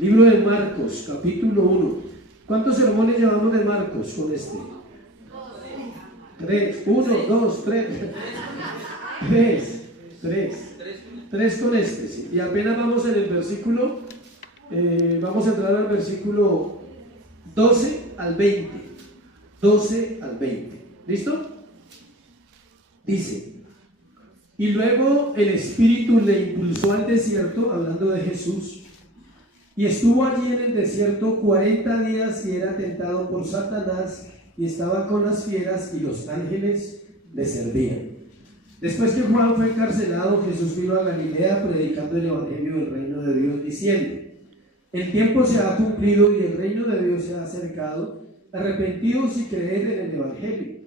Libro de Marcos, capítulo 1. ¿Cuántos sermones llevamos de Marcos con este? 3. 1, 2, 3. 3 con este, sí. Y apenas vamos en el versículo, vamos a entrar al versículo 12 al 20. 12 al 20. ¿Listo? Dice: y luego el Espíritu le impulsó al desierto, hablando de Jesús, y estuvo allí en el desierto 40 días y era tentado por Satanás, y estaba con las fieras, y los ángeles le servían. Después que Juan fue encarcelado, Jesús vino a Galilea predicando el evangelio del reino de Dios, diciendo: el tiempo se ha cumplido y el reino de Dios se ha acercado, arrepentidos y creed en el evangelio.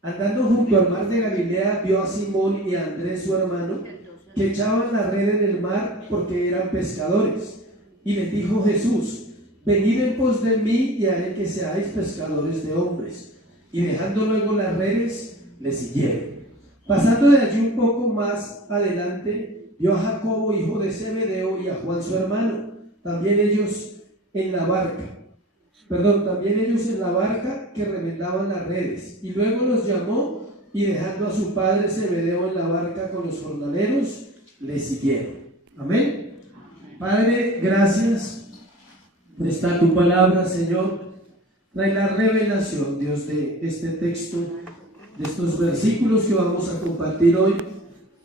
Andando junto al mar de Galilea, vio a Simón y a Andrés su hermano, que echaban la red en el mar porque eran pescadores. Y les dijo Jesús: venid en pos de mí y haré que seáis pescadores de hombres. Y dejando luego las redes, le siguieron. Pasando de allí un poco más adelante, vio a Jacobo, hijo de Zebedeo, y a Juan su hermano, también ellos en la barca que remendaban las redes. Y luego los llamó, y dejando a su padre Zebedeo en la barca con los jornaleros, le siguieron. Amén. Padre, gracias por esta tu palabra, Señor. Trae la revelación, Dios, de este texto, de estos versículos que vamos a compartir hoy.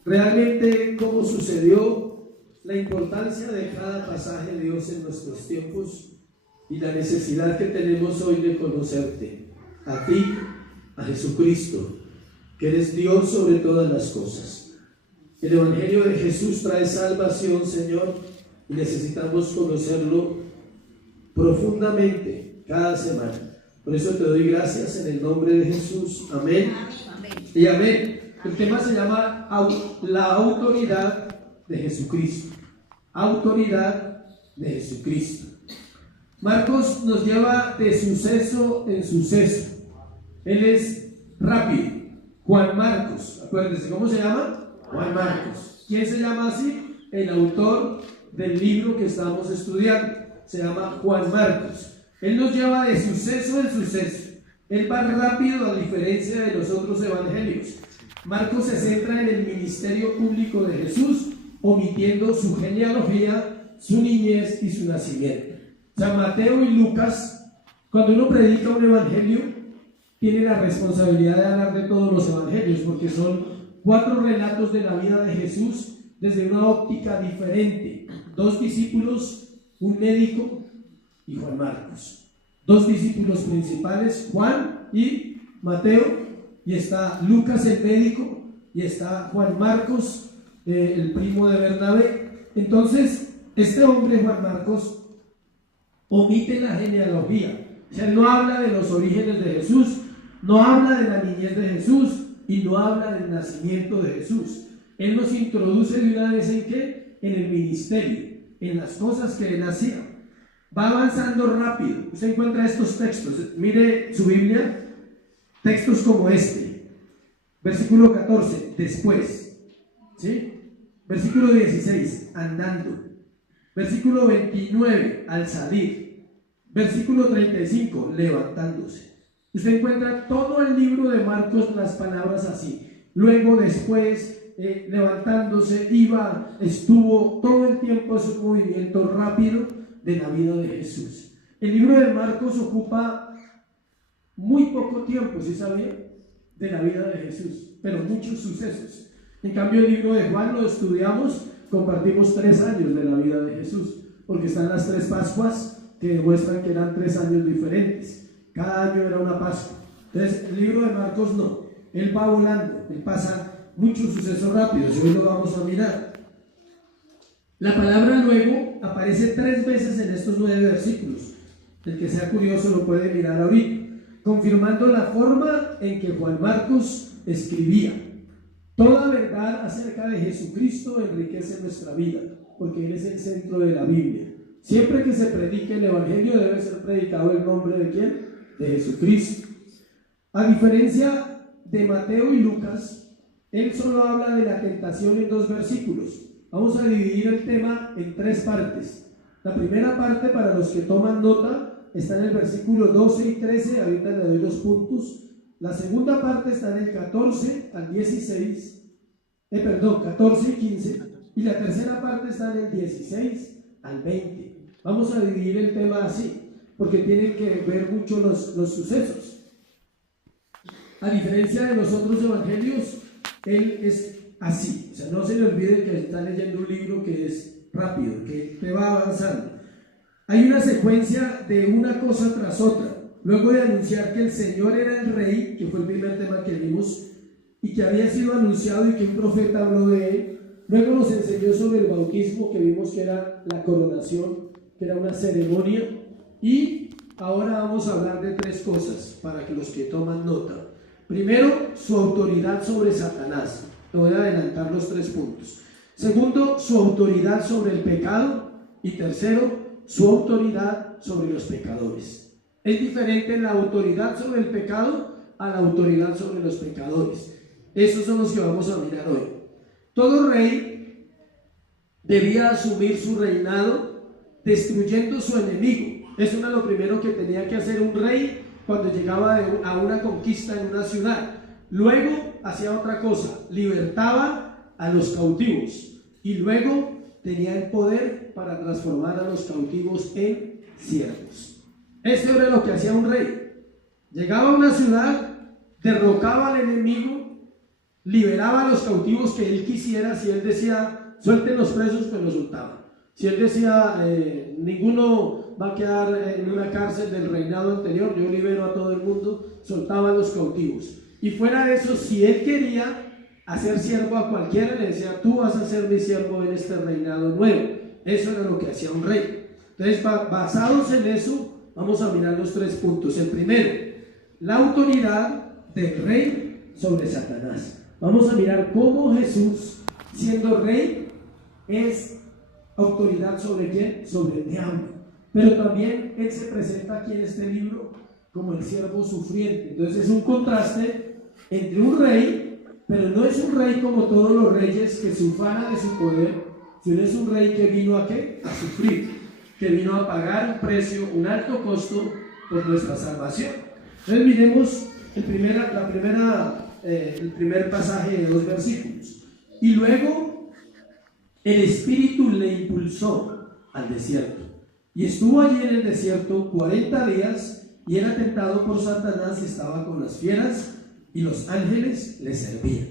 Realmente cómo sucedió, la importancia de cada pasaje, Dios, en nuestros tiempos, y la necesidad que tenemos hoy de conocerte, a ti, a Jesucristo, que eres Dios sobre todas las cosas. El evangelio de Jesús trae salvación, Señor, y necesitamos conocerlo profundamente cada semana. Por eso te doy gracias en el nombre de Jesús. Amén. Y amén. El tema se llama la autoridad de Jesucristo. Autoridad de Jesucristo. Marcos nos lleva de suceso en suceso. Él es rápido. Juan Marcos, acuérdense, ¿cómo se llama? Juan Marcos. ¿Quién se llama así? El autor del libro que estamos estudiando. Se llama Juan Marcos. Él nos lleva de suceso en suceso. Él va rápido, a diferencia de los otros evangelios. Marcos se centra en el ministerio público de Jesús, omitiendo su genealogía, su niñez y su nacimiento. San Mateo y Lucas, cuando uno predica un evangelio, tiene la responsabilidad de hablar de todos los evangelios, porque son 4 relatos de la vida de Jesús desde una óptica diferente. 2 discípulos, un médico y Juan Marcos. 2 discípulos principales, Juan y Mateo, y está Lucas el médico, y está Juan Marcos, el primo de Bernabé. Entonces, este hombre, Juan Marcos, omite la genealogía. O sea, no habla de los orígenes de Jesús, no habla de la niñez de Jesús y no habla del nacimiento de Jesús. Él nos introduce de una vez en ¿qué? En el ministerio, en las cosas que él hacía. Va avanzando rápido. Usted encuentra estos textos. Mire su Biblia, textos como este. Versículo 14, después. ¿Sí? Versículo 16, andando. Versículo 29, al salir. Versículo 35, levantándose. Usted encuentra todo el libro de Marcos las palabras así. Luego, después, levantándose, iba, estuvo, todo el tiempo es un movimiento rápido de la vida de Jesús. El libro de Marcos ocupa muy poco tiempo, ¿sí sabía? De la vida de Jesús, pero muchos sucesos. En cambio, el libro de Juan lo estudiamos, compartimos 3 años de la vida de Jesús, porque están las 3 Pascuas que demuestran que eran 3 años diferentes. Cada año era una Pascua. Entonces, el libro de Marcos no. Él va volando, él pasa muchos sucesos rápidos, y hoy lo vamos a mirar. La palabra luego aparece 3 veces en estos 9 versículos. El que sea curioso lo puede mirar ahorita, confirmando la forma en que Juan Marcos escribía. Toda verdad acerca de Jesucristo enriquece nuestra vida, porque Él es el centro de la Biblia. Siempre que se predique el Evangelio debe ser predicado el nombre de ¿quién? De Jesucristo. A diferencia de Mateo y Lucas, él solo habla de la tentación en 2 versículos. Vamos a dividir el tema en 3 partes. La primera parte, para los que toman nota, está en el versículo 12 y 13, ahorita le doy los puntos. La segunda parte está en el 14 al 16, 14 y 15, y la tercera parte está en el 16 al 20. Vamos a dividir el tema así, porque tienen que ver mucho los sucesos. A diferencia de los otros evangelios, él es así. O sea, no se le olvide que está leyendo un libro que es rápido, que te va avanzando. Hay una secuencia de una cosa tras otra. Luego de anunciar que el Señor era el Rey, que fue el primer tema que vimos, y que había sido anunciado y que un profeta habló de él, luego nos enseñó sobre el bautismo, que vimos que era la coronación, que era una ceremonia, y ahora vamos a hablar de tres cosas para que los que toman nota. Primero, su autoridad sobre Satanás. Te voy a adelantar los 3 puntos. Segundo, su autoridad sobre el pecado. Y tercero, su autoridad sobre los pecadores. Es diferente la autoridad sobre el pecado a la autoridad sobre los pecadores. Esos son los que vamos a mirar hoy. Todo rey debía asumir su reinado destruyendo su enemigo. Eso era lo primero que tenía que hacer un rey cuando llegaba a una conquista en una ciudad. Luego hacía otra cosa, libertaba a los cautivos y luego tenía el poder para transformar a los cautivos en siervos. Eso era lo que hacía un rey. Llegaba a una ciudad, derrocaba al enemigo, liberaba a los cautivos que él quisiera. Si él decía, suelten los presos, pues los soltaba. Si él decía, ninguno va a quedar en una cárcel del reinado anterior, yo libero a todo el mundo, soltaba a los cautivos. Y fuera de eso, si él quería hacer siervo a cualquiera, le decía, tú vas a ser mi siervo en este reinado nuevo. Eso era lo que hacía un rey. Entonces, basados en eso, vamos a mirar los 3 puntos. El primero, la autoridad del rey sobre Satanás. Vamos a mirar cómo Jesús, siendo rey, es autoridad sobre ¿quién? Sobre el diablo. Pero también él se presenta aquí en este libro como el siervo sufriente. Entonces es un contraste entre un rey, pero no es un rey como todos los reyes que se ufana de su poder, sino es un rey que vino ¿a qué? A sufrir, que vino a pagar un precio, un alto costo por nuestra salvación. Entonces miremos el primer pasaje de 2 versículos. Y luego el Espíritu le impulsó al desierto, y estuvo allí en el desierto 40 días, y era tentado por Satanás, y estaba con las fieras, y los ángeles le servían.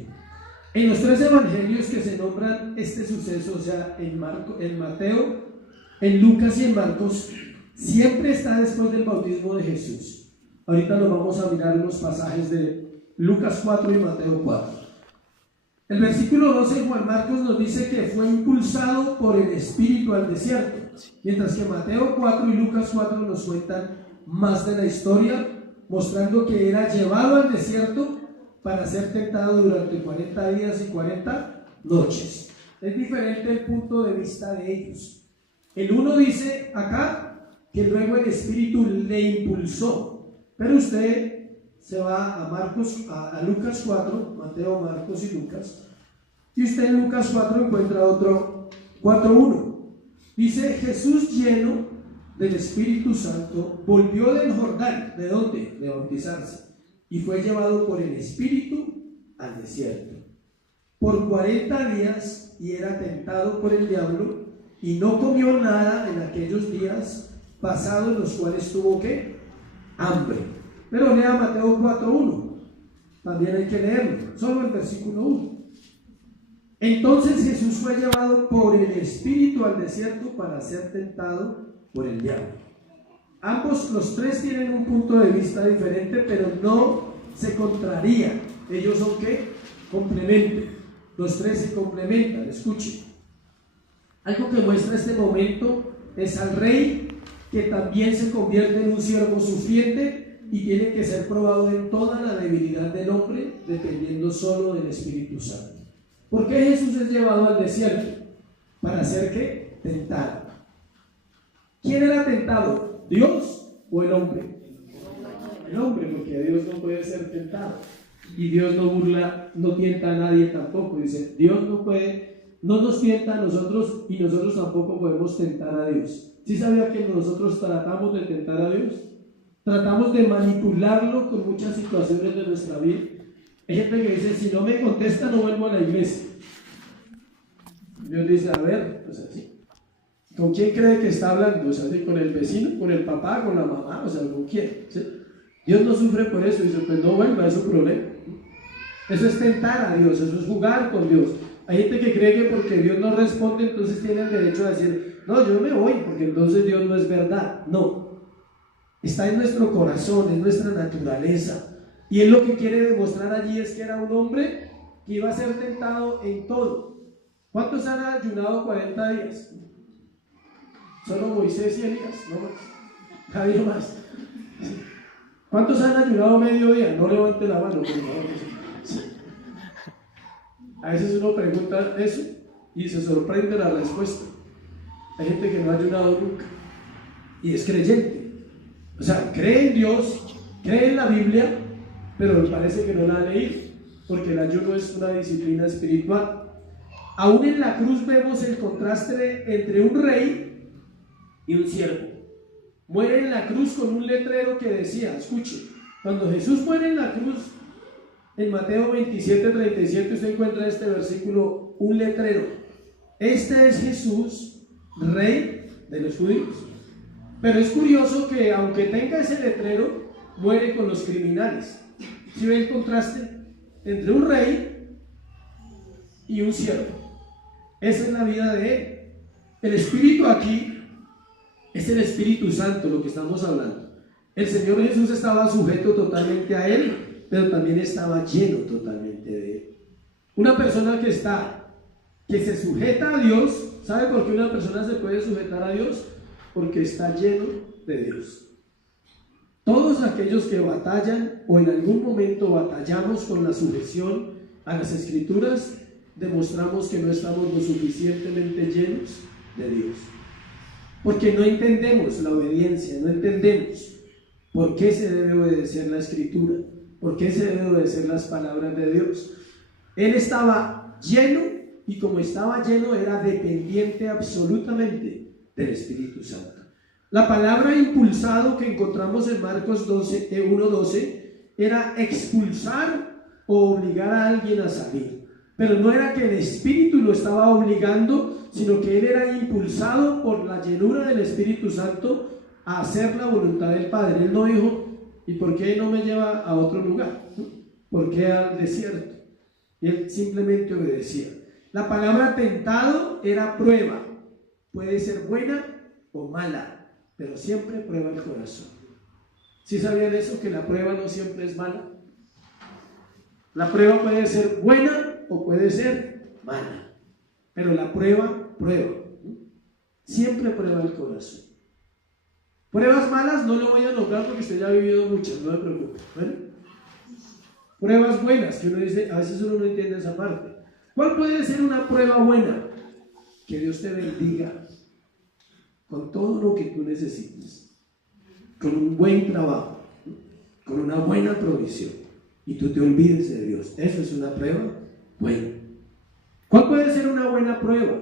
En los 3 evangelios que se nombran este suceso, o sea, en Mateo, en Lucas y en Marcos, siempre está después del bautismo de Jesús. Ahorita nos vamos a mirar unos pasajes de Lucas 4 y Mateo 4. El versículo 12 en Juan Marcos nos dice que fue impulsado por el Espíritu al desierto, mientras que Mateo 4 y Lucas 4 nos cuentan más de la historia, mostrando que era llevado al desierto para ser tentado durante 40 días y 40 noches. Es diferente el punto de vista de ellos. El uno dice acá que luego el Espíritu le impulsó, pero usted se va a Lucas 4, Mateo, Marcos y Lucas, y usted en Lucas 4 encuentra otro 4:1. Dice, Jesús lleno del Espíritu Santo volvió del Jordán. ¿De dónde? De bautizarse. Y fue llevado por el Espíritu al desierto por 40 días, y era tentado por el diablo, y no comió nada en aquellos días pasados, los cuales tuvo ¿qué? Hambre. Pero lea Mateo 4:1, también hay que leerlo, solo el versículo 1. Entonces Jesús fue llevado por el Espíritu al desierto para ser tentado por el diablo. Ambos, los 3 tienen un punto de vista diferente, pero no se contrarían. Ellos son ¿qué? Complementan. Los 3 se complementan. Escuchen. Algo que muestra este momento es al rey, que también se convierte en un siervo sufriente y tiene que ser probado en toda la debilidad del hombre, dependiendo solo del Espíritu Santo. ¿Por qué Jesús es llevado al desierto? Para ser ¿qué? Tentado. ¿Quién era tentado? ¿Dios o el hombre? El hombre, porque Dios no puede ser tentado. Y Dios no tienta a nadie tampoco. Dice, Dios no nos tienta a nosotros, y nosotros tampoco podemos tentar a Dios. ¿Sí sabía que nosotros tratamos de tentar a Dios? Tratamos de manipularlo con muchas situaciones de nuestra vida. Hay gente que dice, si no me contesta no vuelvo a la iglesia. Dios dice, a ver, pues así. ¿Con quién cree que está hablando? O sea, ¿con el vecino, con el papá, con la mamá? O sea, ¿con quién? ¿Sí? Dios no sufre por eso. Dice, pues no vuelva, es su problema. Eso es tentar a Dios, eso es jugar con Dios. Hay gente que cree que porque Dios no responde, entonces tiene el derecho a decir, no, yo me voy, porque entonces Dios no es verdad. No, está en nuestro corazón, en nuestra naturaleza. Y él lo que quiere demostrar allí es que era un hombre que iba a ser tentado en todo. ¿Cuántos han ayunado 40 días? Solo Moisés y Elías, no más. Nadie más. ¿Cuántos han ayunado medio día? No levante la mano, por favor. A veces uno pregunta eso y se sorprende la respuesta. Hay gente que no ha ayunado nunca y es creyente. O sea, cree en Dios, cree en la Biblia, pero me parece que no la ha leído, porque el ayuno es una disciplina espiritual. Aún en la cruz vemos el contraste entre un rey y un siervo. Muere en la cruz con un letrero que decía, escuche, cuando Jesús muere en la cruz, en Mateo 27:37 usted encuentra este versículo, un letrero. Este es Jesús, rey de los judíos. Pero es curioso que aunque tenga ese letrero, muere con los criminales. ¿Sí ve el contraste entre un rey y un siervo? Esa es la vida de él. El espíritu aquí es el Espíritu Santo, lo que estamos hablando. El Señor Jesús estaba sujeto totalmente a él, pero también estaba lleno totalmente de él. Una persona que se sujeta a Dios, ¿sabe por qué una persona se puede sujetar a Dios? Porque está lleno de Dios. Todos aquellos que batallan o en algún momento batallamos con la sujeción a las Escrituras, demostramos que no estamos lo suficientemente llenos de Dios. Porque no entendemos la obediencia, no entendemos por qué se debe obedecer la Escritura, por qué se debe obedecer las palabras de Dios. Él estaba lleno y como estaba lleno era dependiente absolutamente del Espíritu Santo. La palabra impulsado que encontramos en Marcos 1:12 era expulsar o obligar a alguien a salir. Pero no era que el Espíritu lo estaba obligando, sino que él era impulsado por la llenura del Espíritu Santo a hacer la voluntad del Padre. Él no dijo, ¿y por qué no me lleva a otro lugar? ¿Por qué al desierto? Él simplemente obedecía. La palabra tentado era prueba. Puede ser buena o mala, pero siempre prueba el corazón. ¿Sí sabían eso? Que la prueba no siempre es mala. La prueba puede ser buena o puede ser mala, pero la prueba, siempre prueba el corazón. Pruebas malas no lo voy a nombrar porque usted ya ha vivido muchas, no me preocupe. ¿Bueno? Pruebas buenas, que uno dice, a veces uno no entiende esa parte. ¿Cuál puede ser una prueba buena? Que Dios te bendiga con todo lo que tú necesites, con un buen trabajo, con una buena provisión, y tú te olvides de Dios. Eso es una prueba buena. ¿Cuál puede ser una buena prueba?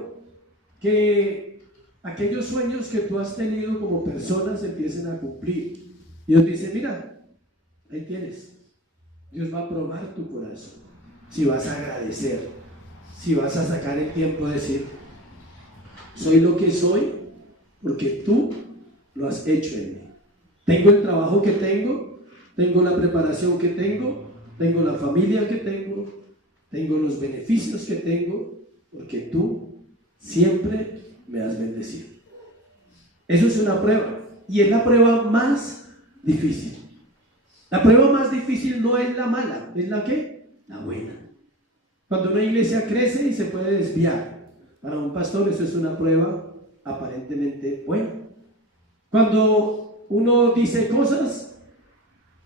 Que aquellos sueños que tú has tenido como persona se empiecen a cumplir. Dios dice, mira, ahí tienes. Dios va a probar tu corazón. Si vas a agradecer, si vas a sacar el tiempo de decir, soy lo que soy porque tú lo has hecho en mí. Tengo el trabajo que tengo la preparación que tengo la familia que tengo los beneficios que tengo, porque tú siempre me has bendecido. Eso es una prueba, y es la prueba más difícil. La prueba más difícil no es la mala, ¿es la qué? La buena. Cuando una iglesia crece y se puede desviar, para un pastor eso es una prueba aparentemente buena. Cuando uno dice cosas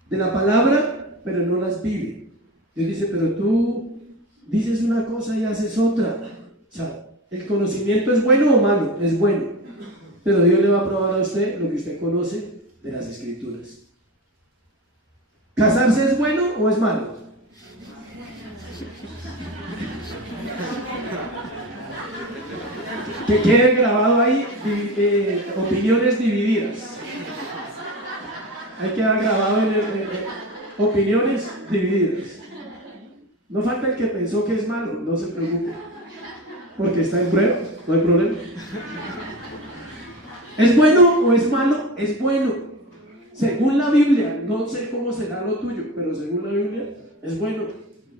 de la palabra, pero no las vive. Dios dice, pero tú dices una cosa y haces otra. O sea, ¿el conocimiento es bueno o malo? Es bueno. Pero Dios le va a probar a usted lo que usted conoce de las Escrituras. ¿Casarse es bueno o es malo? Que quede grabado ahí, opiniones divididas. Hay que haber grabado opiniones divididas. No falta el que pensó que es malo, no se preocupe, porque está en prueba, no hay problema. ¿Es bueno o es malo? Es bueno. Según la Biblia, no sé cómo será lo tuyo, pero según la Biblia, es bueno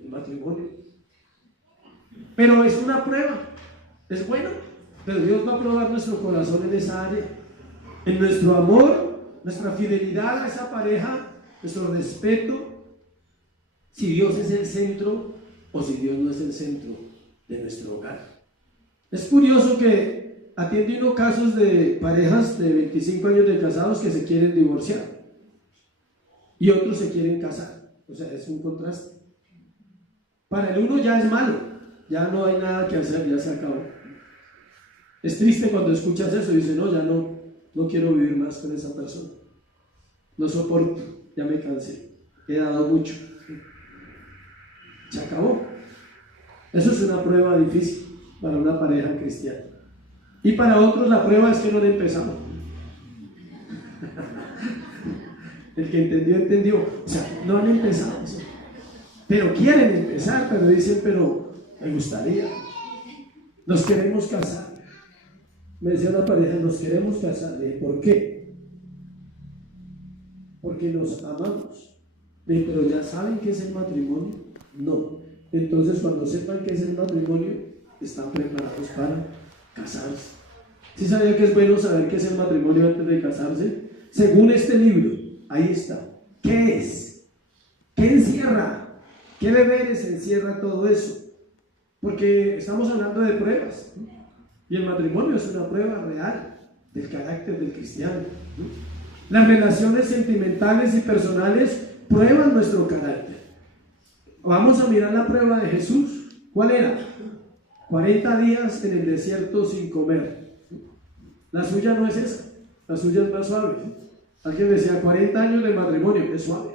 el matrimonio. Pero es una prueba, es bueno, pero Dios va a probar nuestro corazón en esa área, en nuestro amor, nuestra fidelidad a esa pareja, nuestro respeto, si Dios es el centro o si Dios no es el centro de nuestro hogar. Es curioso que atiende uno casos de parejas de 25 años de casados que se quieren divorciar y otros se quieren casar. O sea, es un contraste. Para el uno ya es malo, ya no hay nada que hacer, ya se acabó. Es triste cuando escuchas eso y dices, no, ya no quiero vivir más con esa persona, no soporto, ya me cansé, he dado mucho, se acabó. Eso es una prueba difícil para una pareja cristiana. Y para otros la prueba es que no han empezado. El que entendió. O sea, no han empezado. Pero quieren empezar, pero dicen, pero me gustaría. Nos queremos casar. Me decía una pareja, nos queremos casar. Le dije, ¿por qué? Porque nos amamos. Le dije, pero ¿ya saben qué es el matrimonio? No. Entonces, cuando sepan qué es el matrimonio, están preparados para casarse. ¿Sí sabía que es bueno saber qué es el matrimonio antes de casarse? Según este libro, ahí está. ¿Qué es? ¿Qué encierra? ¿Qué deberes encierra todo eso? Porque estamos hablando de pruebas, ¿no? Y el matrimonio es una prueba real del carácter del cristiano, ¿no? Las relaciones sentimentales y personales prueban nuestro carácter. Vamos a mirar la prueba de Jesús. ¿Cuál era? 40 días en el desierto sin comer. La suya no es esa, la suya es más suave. Alguien decía 40 años de matrimonio, es suave.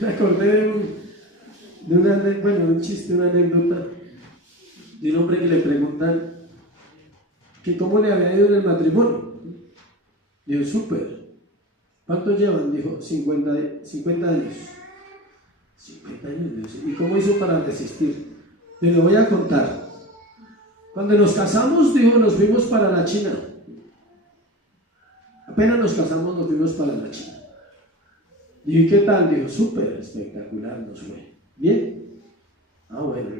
Me acordé de un chiste, una anécdota de un hombre que le preguntan que cómo le había ido en el matrimonio. Dijo, súper. ¿Cuántos llevan? Dijo, 50 años. 50 años. ¿Y cómo hizo para resistir? Le voy a contar. Cuando nos casamos, dijo, nos fuimos para la China. Apenas nos casamos, nos fuimos para la China. Dijo, ¿y qué tal? Dijo, súper espectacular nos fue. ¿Bien? Ah, bueno.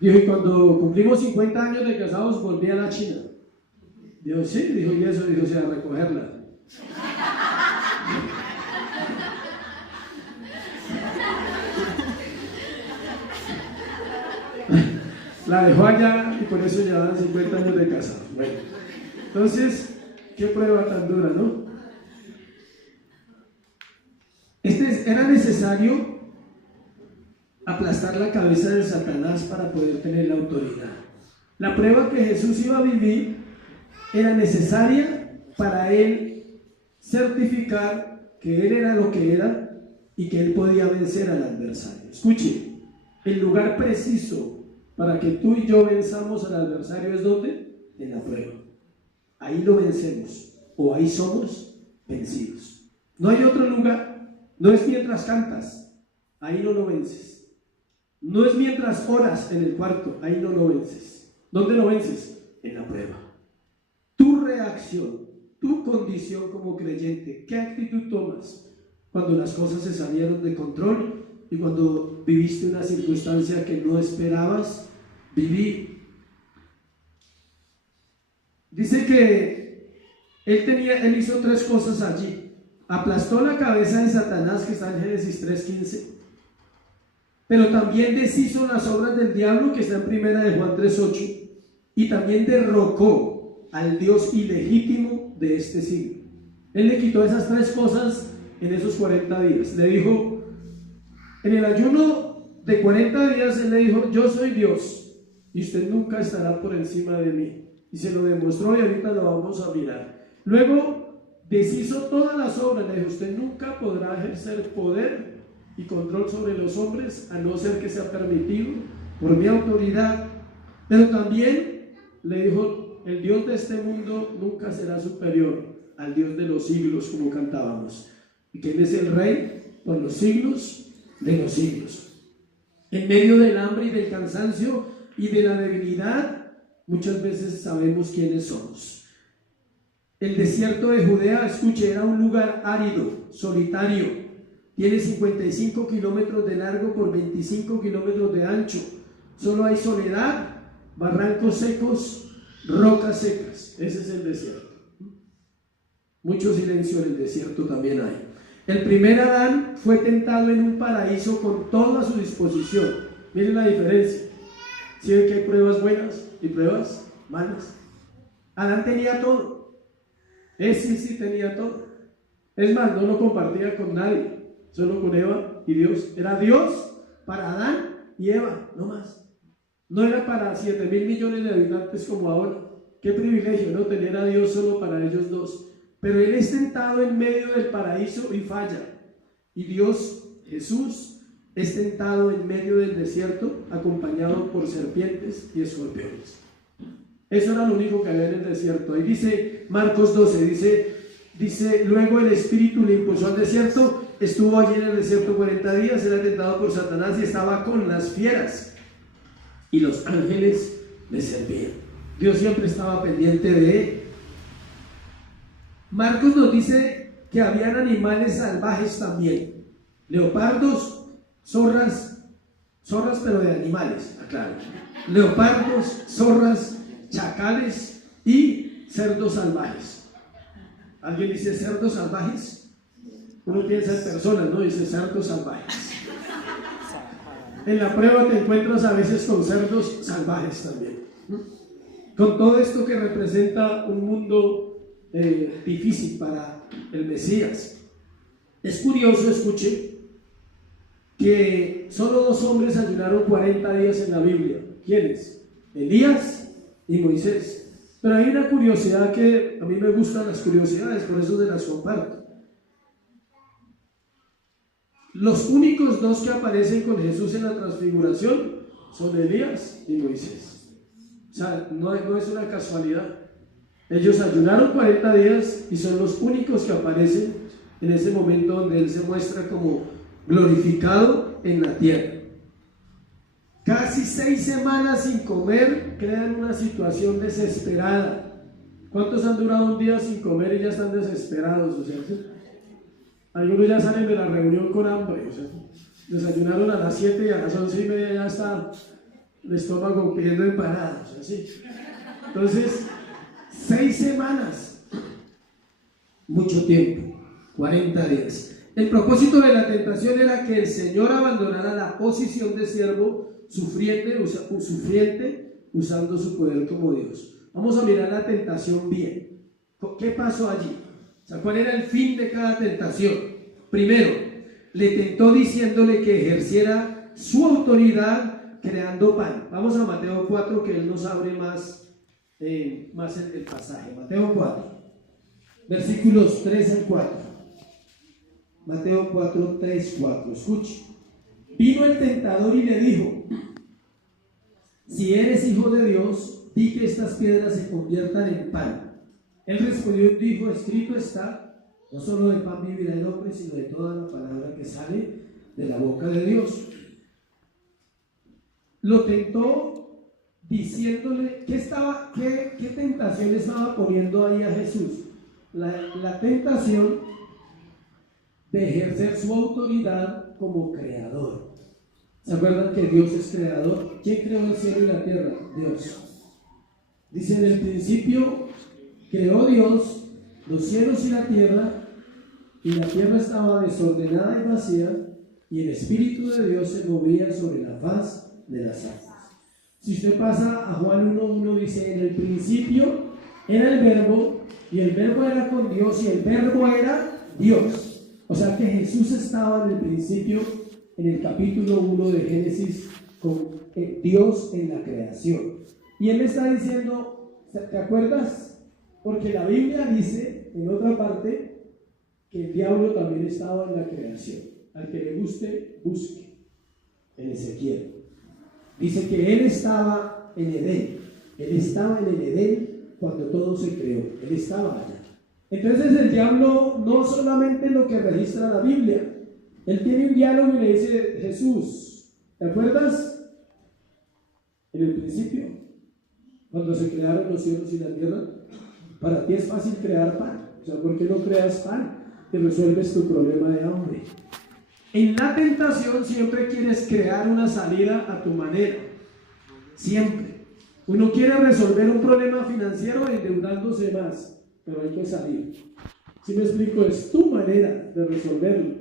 Dijo, y cuando cumplimos 50 años de casados, volví a la China. Dijo, sí. Dijo, y eso, dijo, o sea, a recogerla. La dejó allá y por eso llevaban 50 años de casado. Bueno, entonces, qué prueba tan dura, ¿no? Era necesario aplastar la cabeza de Satanás para poder tener la autoridad. La prueba que Jesús iba a vivir era necesaria para él certificar que él era lo que era y que él podía vencer al adversario. Escuche, el lugar preciso para que tú y yo venzamos al adversario es ¿dónde? En la prueba. Ahí lo vencemos o ahí somos vencidos. No hay otro lugar. No es mientras cantas, ahí no lo vences. No es mientras oras en el cuarto, ahí no lo vences. ¿Dónde lo vences? En la prueba. Tu reacción, tu condición como creyente, ¿qué actitud tomas cuando las cosas se salieron de control y cuando viviste una circunstancia que no esperabas vivir? Dice que él hizo 3 cosas allí. Aplastó la cabeza de Satanás, que está en Génesis 3:15, pero también deshizo las obras del diablo, que está en Primera de Juan 3:8, y también derrocó al Dios ilegítimo de este siglo. Él le quitó esas 3 cosas en esos 40 días. Le dijo, en el ayuno de 40 días, él le dijo, yo soy Dios y usted nunca estará por encima de mí. Y se lo demostró y ahorita lo vamos a mirar. Luego deshizo todas las obras. Le dijo, usted nunca podrá ejercer poder y control sobre los hombres a no ser que sea permitido por mi autoridad. Pero también le dijo: el Dios de este mundo nunca será superior al Dios de los siglos, como cantábamos, y que Él es el Rey por los siglos de los siglos. En medio del hambre y del cansancio y de la debilidad, muchas veces sabemos quiénes somos. El desierto de Judea, escuche, era un lugar árido, solitario. Tiene 55 kilómetros de largo por 25 kilómetros de ancho. Solo hay soledad, barrancos secos, rocas secas. Ese es el desierto. Mucho silencio en el desierto también hay. El primer Adán fue tentado en un paraíso con toda su disposición. Miren la diferencia. ¿Sí ven que hay pruebas buenas y pruebas malas? Adán tenía todo. Ese sí tenía todo. Es más, no lo compartía con nadie, solo con Eva y Dios. Era Dios para Adán y Eva, no más. No era para 7.000 millones de habitantes como ahora. Qué privilegio, ¿no? Tener a Dios solo para ellos dos. Pero Él es tentado en medio del paraíso y falla. Y Dios, Jesús, es tentado en medio del desierto, acompañado por serpientes y escorpiones. Eso era lo único que había en el desierto. Ahí dice Marcos 12, dice, luego el Espíritu le impulsó al desierto, estuvo allí en el desierto 40 días, era tentado por Satanás y estaba con las fieras. Y los ángeles le servían. Dios siempre estaba pendiente de él. Marcos nos dice que habían animales salvajes también. Leopardos, zorras pero de animales, aclaro. Leopardos, zorras, chacales y cerdos salvajes. ¿Alguien dice cerdos salvajes? Uno piensa en personas, ¿no? Dice cerdos salvajes. En la prueba te encuentras a veces con cerdos salvajes también. Con todo esto que representa un mundo difícil para el Mesías. Es curioso, escuche, que solo 2 hombres ayunaron 40 días en la Biblia. ¿Quiénes? Elías y Moisés. Pero hay una curiosidad que a mí me gustan las curiosidades, por eso se las comparto. Los únicos 2 que aparecen con Jesús en la transfiguración son Elías y Moisés. O sea, no es una casualidad. Ellos ayunaron 40 días y son los únicos que aparecen en ese momento donde Él se muestra como glorificado en la tierra. Casi 6 semanas sin comer crean una situación desesperada. ¿Cuántos han durado un día sin comer y ya están desesperados? O sea, algunos ya salen de la reunión con hambre. O sea, desayunaron a las 7 y a las 11:30 ya está el estómago pidiendo empanadas. ¿Sí? Entonces, 6 semanas, mucho tiempo, 40 días. El propósito de la tentación era que el Señor abandonara la posición de siervo sufriente, usando su poder como Dios. Vamos a mirar la tentación bien. ¿Qué pasó allí? O sea, ¿cuál era el fin de cada tentación? Primero, le tentó diciéndole que ejerciera su autoridad creando pan. Vamos a Mateo 4, que Él nos abre más el pasaje. Mateo 4, versículos 3 al 4. Mateo 4, 3, 4. Escuche. Vino el tentador y le dijo: si eres hijo de Dios, di que estas piedras se conviertan en pan. Él respondió y dijo: escrito está, no solo de pan vivirá el hombre, sino de toda la palabra que sale de la boca de Dios. Lo tentó diciéndole, ¿qué tentación estaba poniendo ahí a Jesús? La tentación de ejercer su autoridad como creador. ¿Se acuerdan que Dios es creador? ¿Quién creó el cielo y la tierra? Dios. Dice: en el principio creó Dios los cielos y la tierra estaba desordenada y vacía, y el Espíritu de Dios se movía sobre la faz de las aguas. Si usted pasa a Juan 1:1, dice: en el principio era el verbo, y el verbo era con Dios, y el verbo era Dios. O sea que Jesús estaba en el principio, en el capítulo 1 de Génesis, con Dios en la creación. Y Él está diciendo, ¿te acuerdas? Porque la Biblia dice, en otra parte, que el diablo también estaba en la creación. Al que le guste, busque. En Ezequiel dice que Él estaba en Edén. Él estaba en el Edén cuando todo se creó. Él estaba allá. Entonces el diablo no solamente lo que registra la Biblia. Él tiene un diálogo y le dice: Jesús, ¿te acuerdas? En el principio, cuando se crearon los cielos y la tierra, para ti es fácil crear pan. O sea, ¿por qué no creas pan y resuelves tu problema de hambre? En la tentación siempre quieres crear una salida a tu manera. Siempre. Uno quiere resolver un problema financiero endeudándose más, pero hay que salir. ¿Sí me explico? Es tu manera de resolverlo.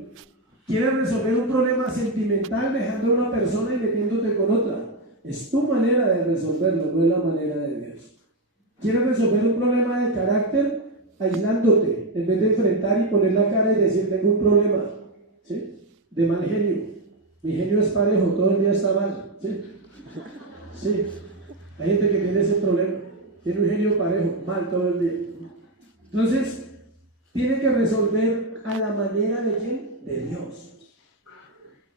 Quieres resolver un problema sentimental dejando a una persona y metiéndote con otra. Es tu manera de resolverlo, no es la manera de Dios. Quieres resolver un problema de carácter aislándote, en vez de enfrentar y poner la cara y decir: tengo un problema, ¿sí?, de mal genio. Mi genio es parejo, todo el día está mal, ¿sí? Sí. Hay gente que tiene ese problema, tiene un genio parejo, mal todo el día. Entonces, tiene que resolver a la manera de ¿quién? De Dios.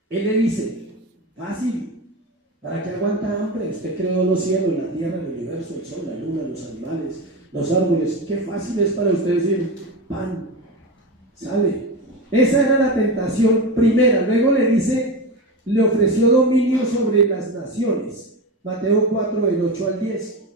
Él le dice: fácil, ¿para qué aguanta hambre? Usted creó los cielos, la tierra, el universo, el sol, la luna, los animales, los árboles. Qué fácil es para usted decir: pan, sale. Esa era la tentación primera. Luego le dice: le ofreció dominio sobre las naciones. Mateo 4, del 8 al 10.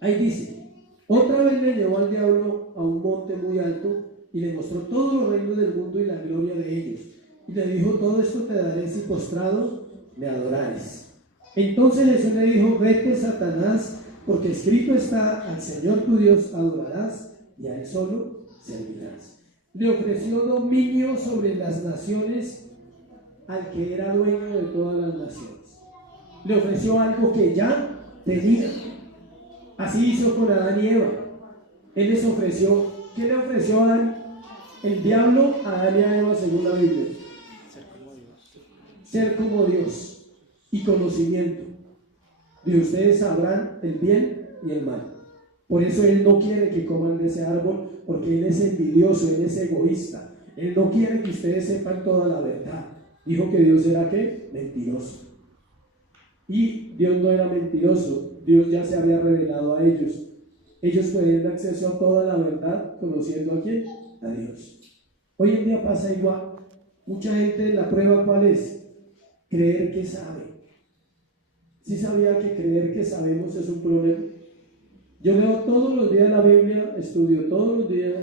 Ahí dice: otra vez le llevó al diablo a un monte muy alto y le mostró todos los reinos del mundo y la gloria de ellos. Y le dijo: todo esto te daré si postrado me adorares. Entonces Jesús le dijo: vete, Satanás, porque escrito está: al Señor tu Dios adorarás y a Él solo servirás. Le ofreció dominio sobre las naciones al que era dueño de todas las naciones. Le ofreció algo que ya tenía. Así hizo con Adán y Eva. Él les ofreció, ¿qué le ofreció a Adán? El diablo a Adán y a Eva, según la Biblia: ser como Dios y conocimiento. De ustedes sabrán el bien y el mal. Por eso Él no quiere que coman de ese árbol, porque Él es envidioso, Él es egoísta. Él no quiere que ustedes sepan toda la verdad. Dijo que Dios era ¿qué? Mentiroso. Y Dios no era mentiroso. Dios ya se había revelado a ellos. Ellos pueden tener acceso a toda la verdad conociendo a ¿quién? A Dios. Hoy en día pasa igual. Mucha gente, la prueba ¿cuál es? Creer que sabe. ¿Sí sabía que creer que sabemos es un problema? Yo leo todos los días la Biblia, estudio todos los días,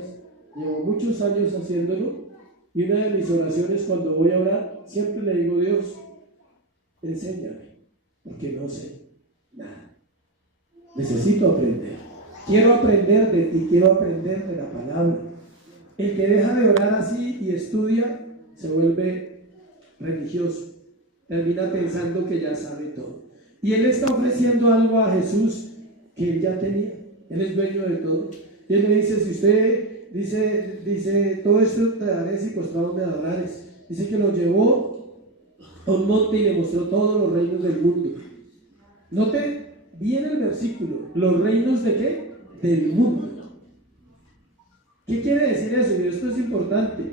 llevo muchos años haciéndolo, y una de mis oraciones cuando voy a orar, siempre le digo: Dios, enséñame, porque no sé nada. Necesito aprender. Quiero aprender de ti, quiero aprender de la palabra. El que deja de orar así y estudia, se vuelve religioso. Termina pensando que ya sabe todo. Y él está ofreciendo algo a Jesús que él ya tenía. Él es dueño de todo. Y él le dice: si usted dice todo esto te daré si postrado me adorares. Dice que lo llevó a un monte y le mostró todos los reinos del mundo. Note bien el versículo: ¿los reinos de qué? Del mundo. ¿Qué quiere decir eso? Y esto es importante: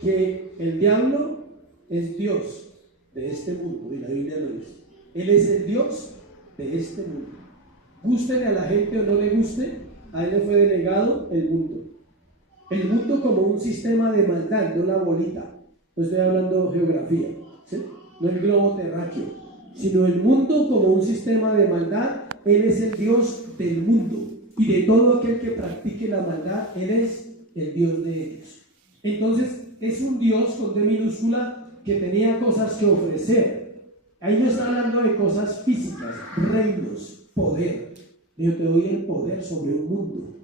que el diablo es Dios de este mundo, y la Biblia lo dice. Él es el Dios de este mundo. Gústele a la gente o no le guste, a él le fue delegado el mundo. El mundo como un sistema de maldad, no la bolita. No estoy hablando de geografía, ¿sí? No el globo terráqueo, sino el mundo como un sistema de maldad. Él es el Dios del mundo, y de todo aquel que practique la maldad, Él es el Dios de ellos. Entonces es un Dios con D minúscula que tenía cosas que ofrecer. Ahí no está hablando de cosas físicas, reinos, poder. Dios: te doy el poder sobre un mundo.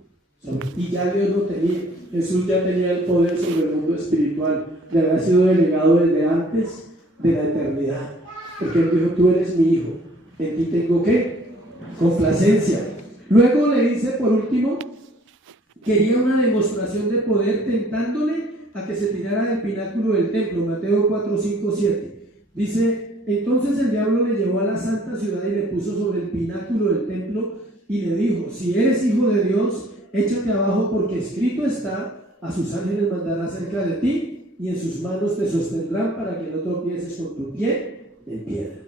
Y ya Dios lo tenía. Jesús ya tenía el poder sobre el mundo espiritual. Le había sido delegado desde antes de la eternidad. Porque Él dijo: tú eres mi hijo, en ti tengo ¿qué? Complacencia. Luego le dice, por último, quería una demostración de poder, tentándole a que se tirara del pináculo del templo. Mateo 4, 5, 7. Dice: entonces el diablo le llevó a la santa ciudad y le puso sobre el pináculo del templo y le dijo: si eres hijo de Dios, échate abajo, porque escrito está: a sus ángeles mandará cerca de ti, y en sus manos te sostendrán para que no tropieces con tu pie en piedra.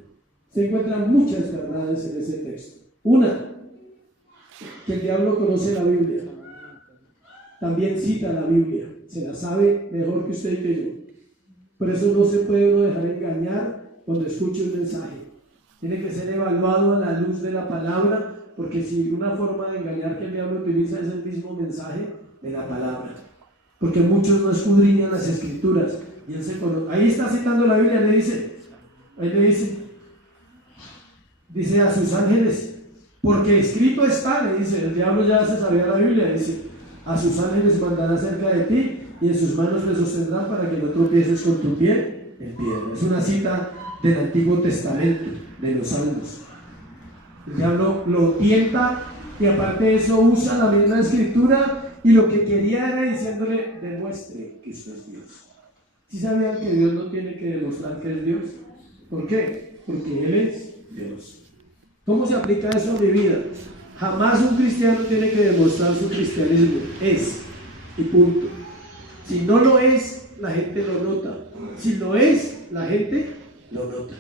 Se encuentran muchas verdades en ese texto. Una, que el diablo conoce la Biblia, también cita la Biblia, se la sabe mejor que usted y que yo. Por eso no se puede uno dejar engañar cuando escuche un mensaje. Tiene que ser evaluado a la luz de la palabra, porque si una forma de engañar que el diablo utiliza es el mismo mensaje de la palabra. Porque muchos no escudriñan las escrituras. Y él se conoce. Ahí está citando la Biblia, ahí le dice a sus ángeles, porque escrito está, le dice, el diablo ya se sabía la Biblia, dice, a sus ángeles mandará cerca de ti y en sus manos te sostendrán para que no tropieces con tu pie en piedra. Es una cita del Antiguo Testamento, de los Salmos. El diablo lo tienta y aparte de eso usa la misma escritura y lo que quería era diciéndole, demuestre que usted es Dios. ¿Sí sabían que Dios no tiene que demostrar que es Dios? ¿Por qué? Porque Él es Dios. ¿Cómo se aplica eso a mi vida? Jamás un cristiano tiene que demostrar su cristianismo. Es, y punto. Si no lo es, la gente lo nota. Si lo es, la gente lo nota.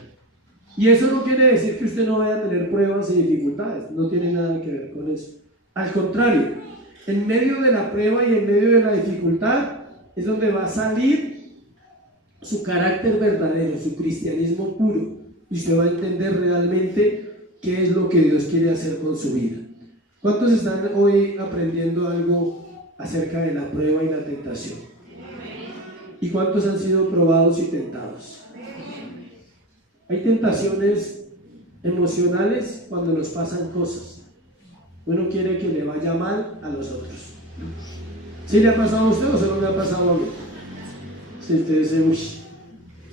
Y eso no quiere decir que usted no vaya a tener pruebas y dificultades. No tiene nada que ver con eso. Al contrario, en medio de la prueba y en medio de la dificultad es donde va a salir su carácter verdadero, su cristianismo puro, y usted va a entender realmente qué es lo que Dios quiere hacer con su vida. ¿Cuántos están hoy aprendiendo algo acerca de la prueba y la tentación? ¿Y cuántos han sido probados y tentados? Hay tentaciones emocionales cuando nos pasan cosas. Uno quiere que le vaya mal a los otros. ¿Sí le ha pasado a usted o solo me ha pasado a mí? Si usted dice, uy,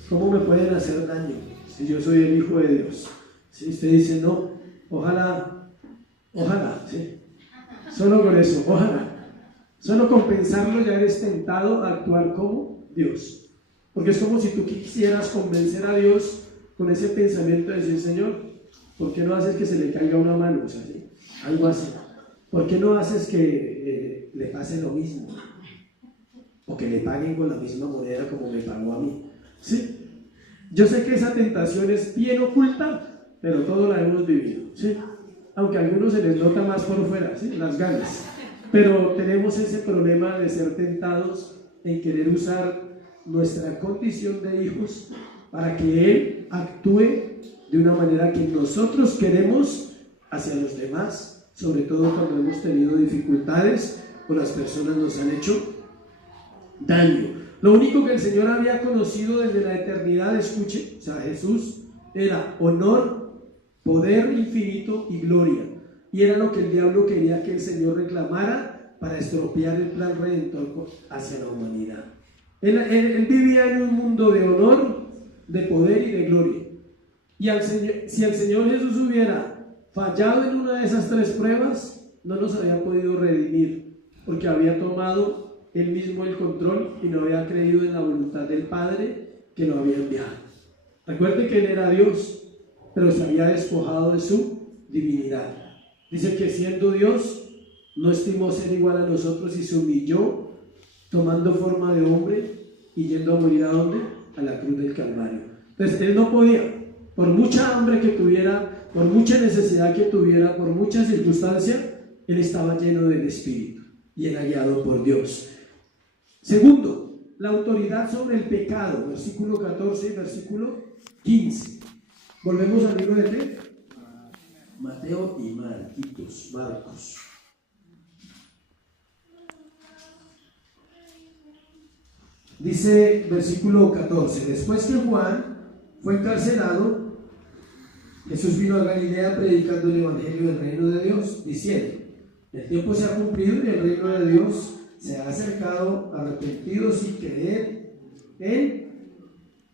¿cómo me pueden hacer daño si yo soy el Hijo de Dios? Si usted dice, no, ojalá, ¿sí? Solo con eso, ojalá. Solo con pensarlo ya eres tentado a actuar como Dios. Porque es como si tú quisieras convencer a Dios con ese pensamiento de decir, Señor, ¿por qué no haces que se le caiga una mano? O sea, ¿sí? Algo así. ¿Por qué no haces que le pase lo mismo? O que le paguen con la misma moneda como me pagó a mí. ¿Sí? Yo sé que esa tentación es bien oculta, pero todos la hemos vivido. ¿Sí? Aunque a algunos se les nota más por fuera, ¿sí? Las ganas. Pero tenemos ese problema de ser tentados en querer usar nuestra condición de hijos para que Él actúe de una manera que nosotros queremos hacia los demás, sobre todo cuando hemos tenido dificultades o las personas nos han hecho daño. Lo único que el Señor había conocido desde la eternidad, escuche, o sea, Jesús, era honor, poder infinito y gloria. Y era lo que el diablo quería que el Señor reclamara para estropear el plan redentor hacia la humanidad. Él vivía en un mundo de honor, de poder y de gloria. Y si el Señor Jesús hubiera fallado en una de esas tres pruebas, no nos había podido redimir, porque había tomado él mismo el control y no había creído en la voluntad del Padre que lo había enviado. Recuerde que Él era Dios, pero se había despojado de su divinidad. Dice que siendo Dios, no estimó ser igual a nosotros y se humilló, tomando forma de hombre y yendo a morir ¿a dónde? A la cruz del Calvario. Entonces Él no podía, por mucha hambre que tuviera, por mucha necesidad que tuviera, por muchas circunstancias, Él estaba lleno del Espíritu y era guiado por Dios. Segundo, la autoridad sobre el pecado, versículo 14 y versículo 15. Volvemos al libro de Mateo y Marcos. Dice versículo 14: después que Juan fue encarcelado, Jesús vino a Galilea predicando el evangelio del reino de Dios, diciendo: el tiempo se ha cumplido y el reino de Dios se ha acercado, arrepentidos y creed en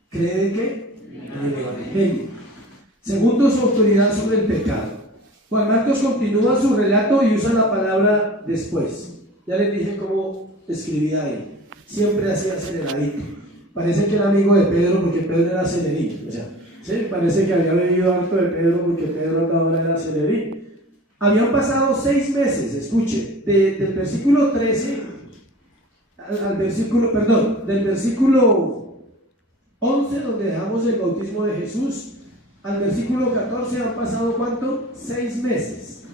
¿qué? En el evangelio. Segundo, su autoridad sobre el pecado. Juan Marcos continúa su relato y usa la palabra después. Ya les dije cómo escribía él. Siempre hacía aceleradito. Parece que era amigo de Pedro porque Pedro era acelerito. O sea, ¿sí? Parece que había bebido harto de Pedro porque Pedro ahora era acelerito. Habían pasado 6 meses, escuche, del versículo 13 del versículo 11, donde dejamos el bautismo de Jesús, al versículo 14 han pasado ¿cuánto? 6 meses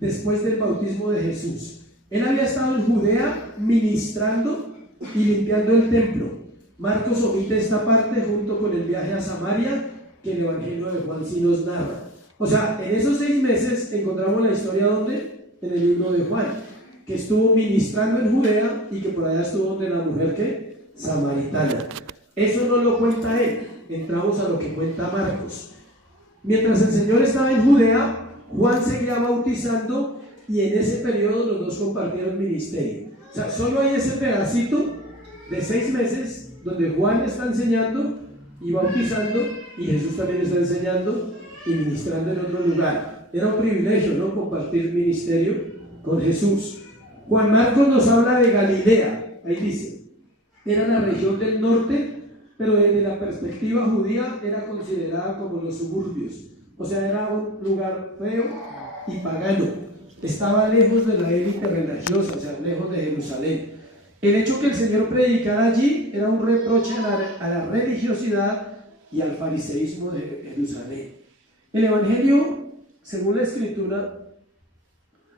después del bautismo de Jesús. Él había estado en Judea ministrando y limpiando el templo. Marcos omite esta parte junto con el viaje a Samaria que el Evangelio de Juan sí nos narra. O sea, en esos 6 meses encontramos la historia donde, en el libro de Juan, que estuvo ministrando en Judea y que por allá estuvo donde la mujer que samaritana. Eso no lo cuenta él. Entramos a lo que cuenta Marcos. Mientras el Señor estaba en Judea, Juan seguía bautizando y en ese periodo los dos compartieron ministerio. O sea, solo hay ese pedacito de 6 meses donde Juan está enseñando y bautizando y Jesús también está enseñando y ministrando en otro lugar. Era un privilegio, ¿no?, compartir ministerio con Jesús. Juan Marcos nos habla de Galilea. Ahí dice, era la región del norte, pero desde la perspectiva judía era considerada como los suburbios. O sea, era un lugar feo y pagano. Estaba lejos de la élite religiosa, o sea, lejos de Jerusalén. El hecho que el Señor predicara allí era un reproche a la religiosidad y al fariseísmo de Jerusalén. El Evangelio, según la Escritura,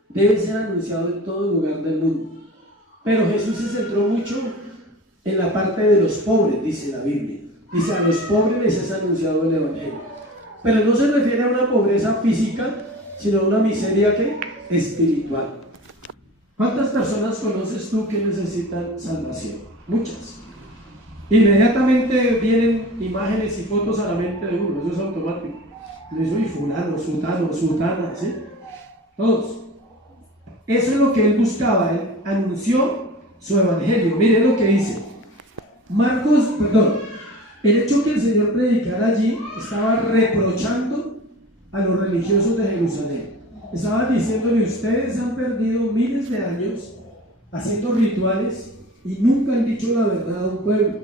debe ser anunciado en todo lugar del mundo. Pero Jesús se centró mucho en la parte de los pobres, dice la Biblia. Dice, a los pobres les es anunciado el Evangelio. Pero no se refiere a una pobreza física, sino a una miseria que espiritual. ¿Cuántas personas conoces tú que necesitan salvación? Muchas. Inmediatamente vienen imágenes y fotos a la mente de uno, eso es automático. Yo soy fulano, sutano, sutana, ¿sí? Todos. Eso es lo que él buscaba. Él anunció su evangelio. Miren lo que dice el hecho que el Señor predicara allí estaba reprochando a los religiosos de Jerusalén. Estaban diciéndole, ustedes han perdido miles de años haciendo rituales y nunca han dicho la verdad a un pueblo.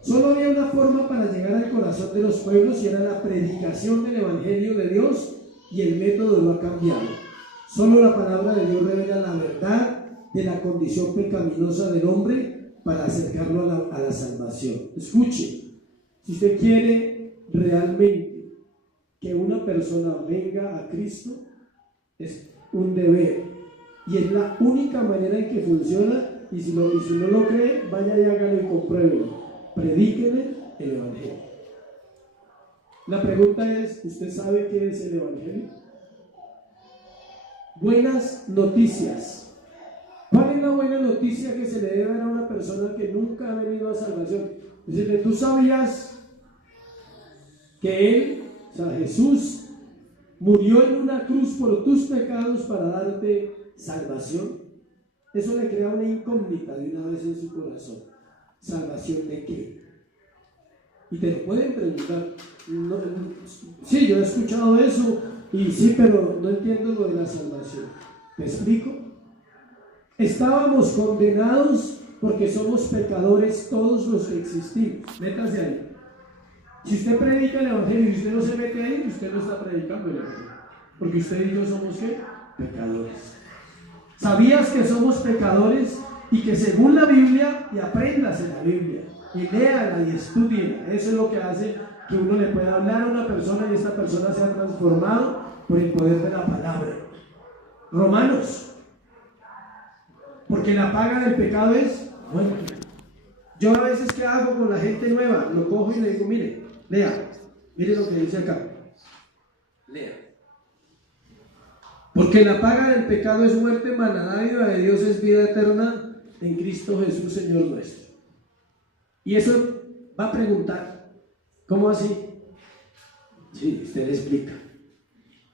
Solo había una forma para llegar al corazón de los pueblos y era la predicación del evangelio de Dios, y el método lo ha cambiado. Solo la palabra de Dios revela la verdad de la condición pecaminosa del hombre para acercarlo a la salvación. Escuche, si usted quiere realmente que una persona venga a Cristo, es un deber y es la única manera en que funciona. Y si no lo cree, vaya y hágalo y compruébelo. Predíquele el evangelio. La pregunta es, ¿usted sabe qué es el evangelio? Buenas noticias. ¿Cuál es la buena noticia que se le debe dar a una persona que nunca ha venido a salvación? Decirle, ¿tú sabías que él, o sea, Jesús, murió en una cruz por tus pecados para darte salvación? Eso le crea una incógnita de una vez en su corazón. ¿Salvación de qué? Y te lo pueden preguntar. No, sí, yo he escuchado eso, y sí, pero no entiendo lo de la salvación. ¿Me explico? Estábamos condenados porque somos pecadores todos los que existimos. Métase ahí. Si usted predica el evangelio y usted no se mete ahí, usted no está predicando el evangelio. Porque usted y yo somos ¿qué? Pecadores. ¿Sabías que somos pecadores? Y que según la Biblia, y aprendas en la Biblia, y léala y estudiela. Eso es lo que hace que uno le pueda hablar a una persona y esta persona sea transformado por el poder de la palabra. Romanos. Porque la paga del pecado es muerte. Yo a veces, ¿qué hago con la gente nueva? Lo cojo y le digo, mire, lea, mire lo que dice acá. Lea. Porque la paga del pecado es muerte, mas la dádiva de Dios es vida eterna en Cristo Jesús, Señor nuestro. Y eso va a preguntar, ¿cómo así? Sí, usted le explica.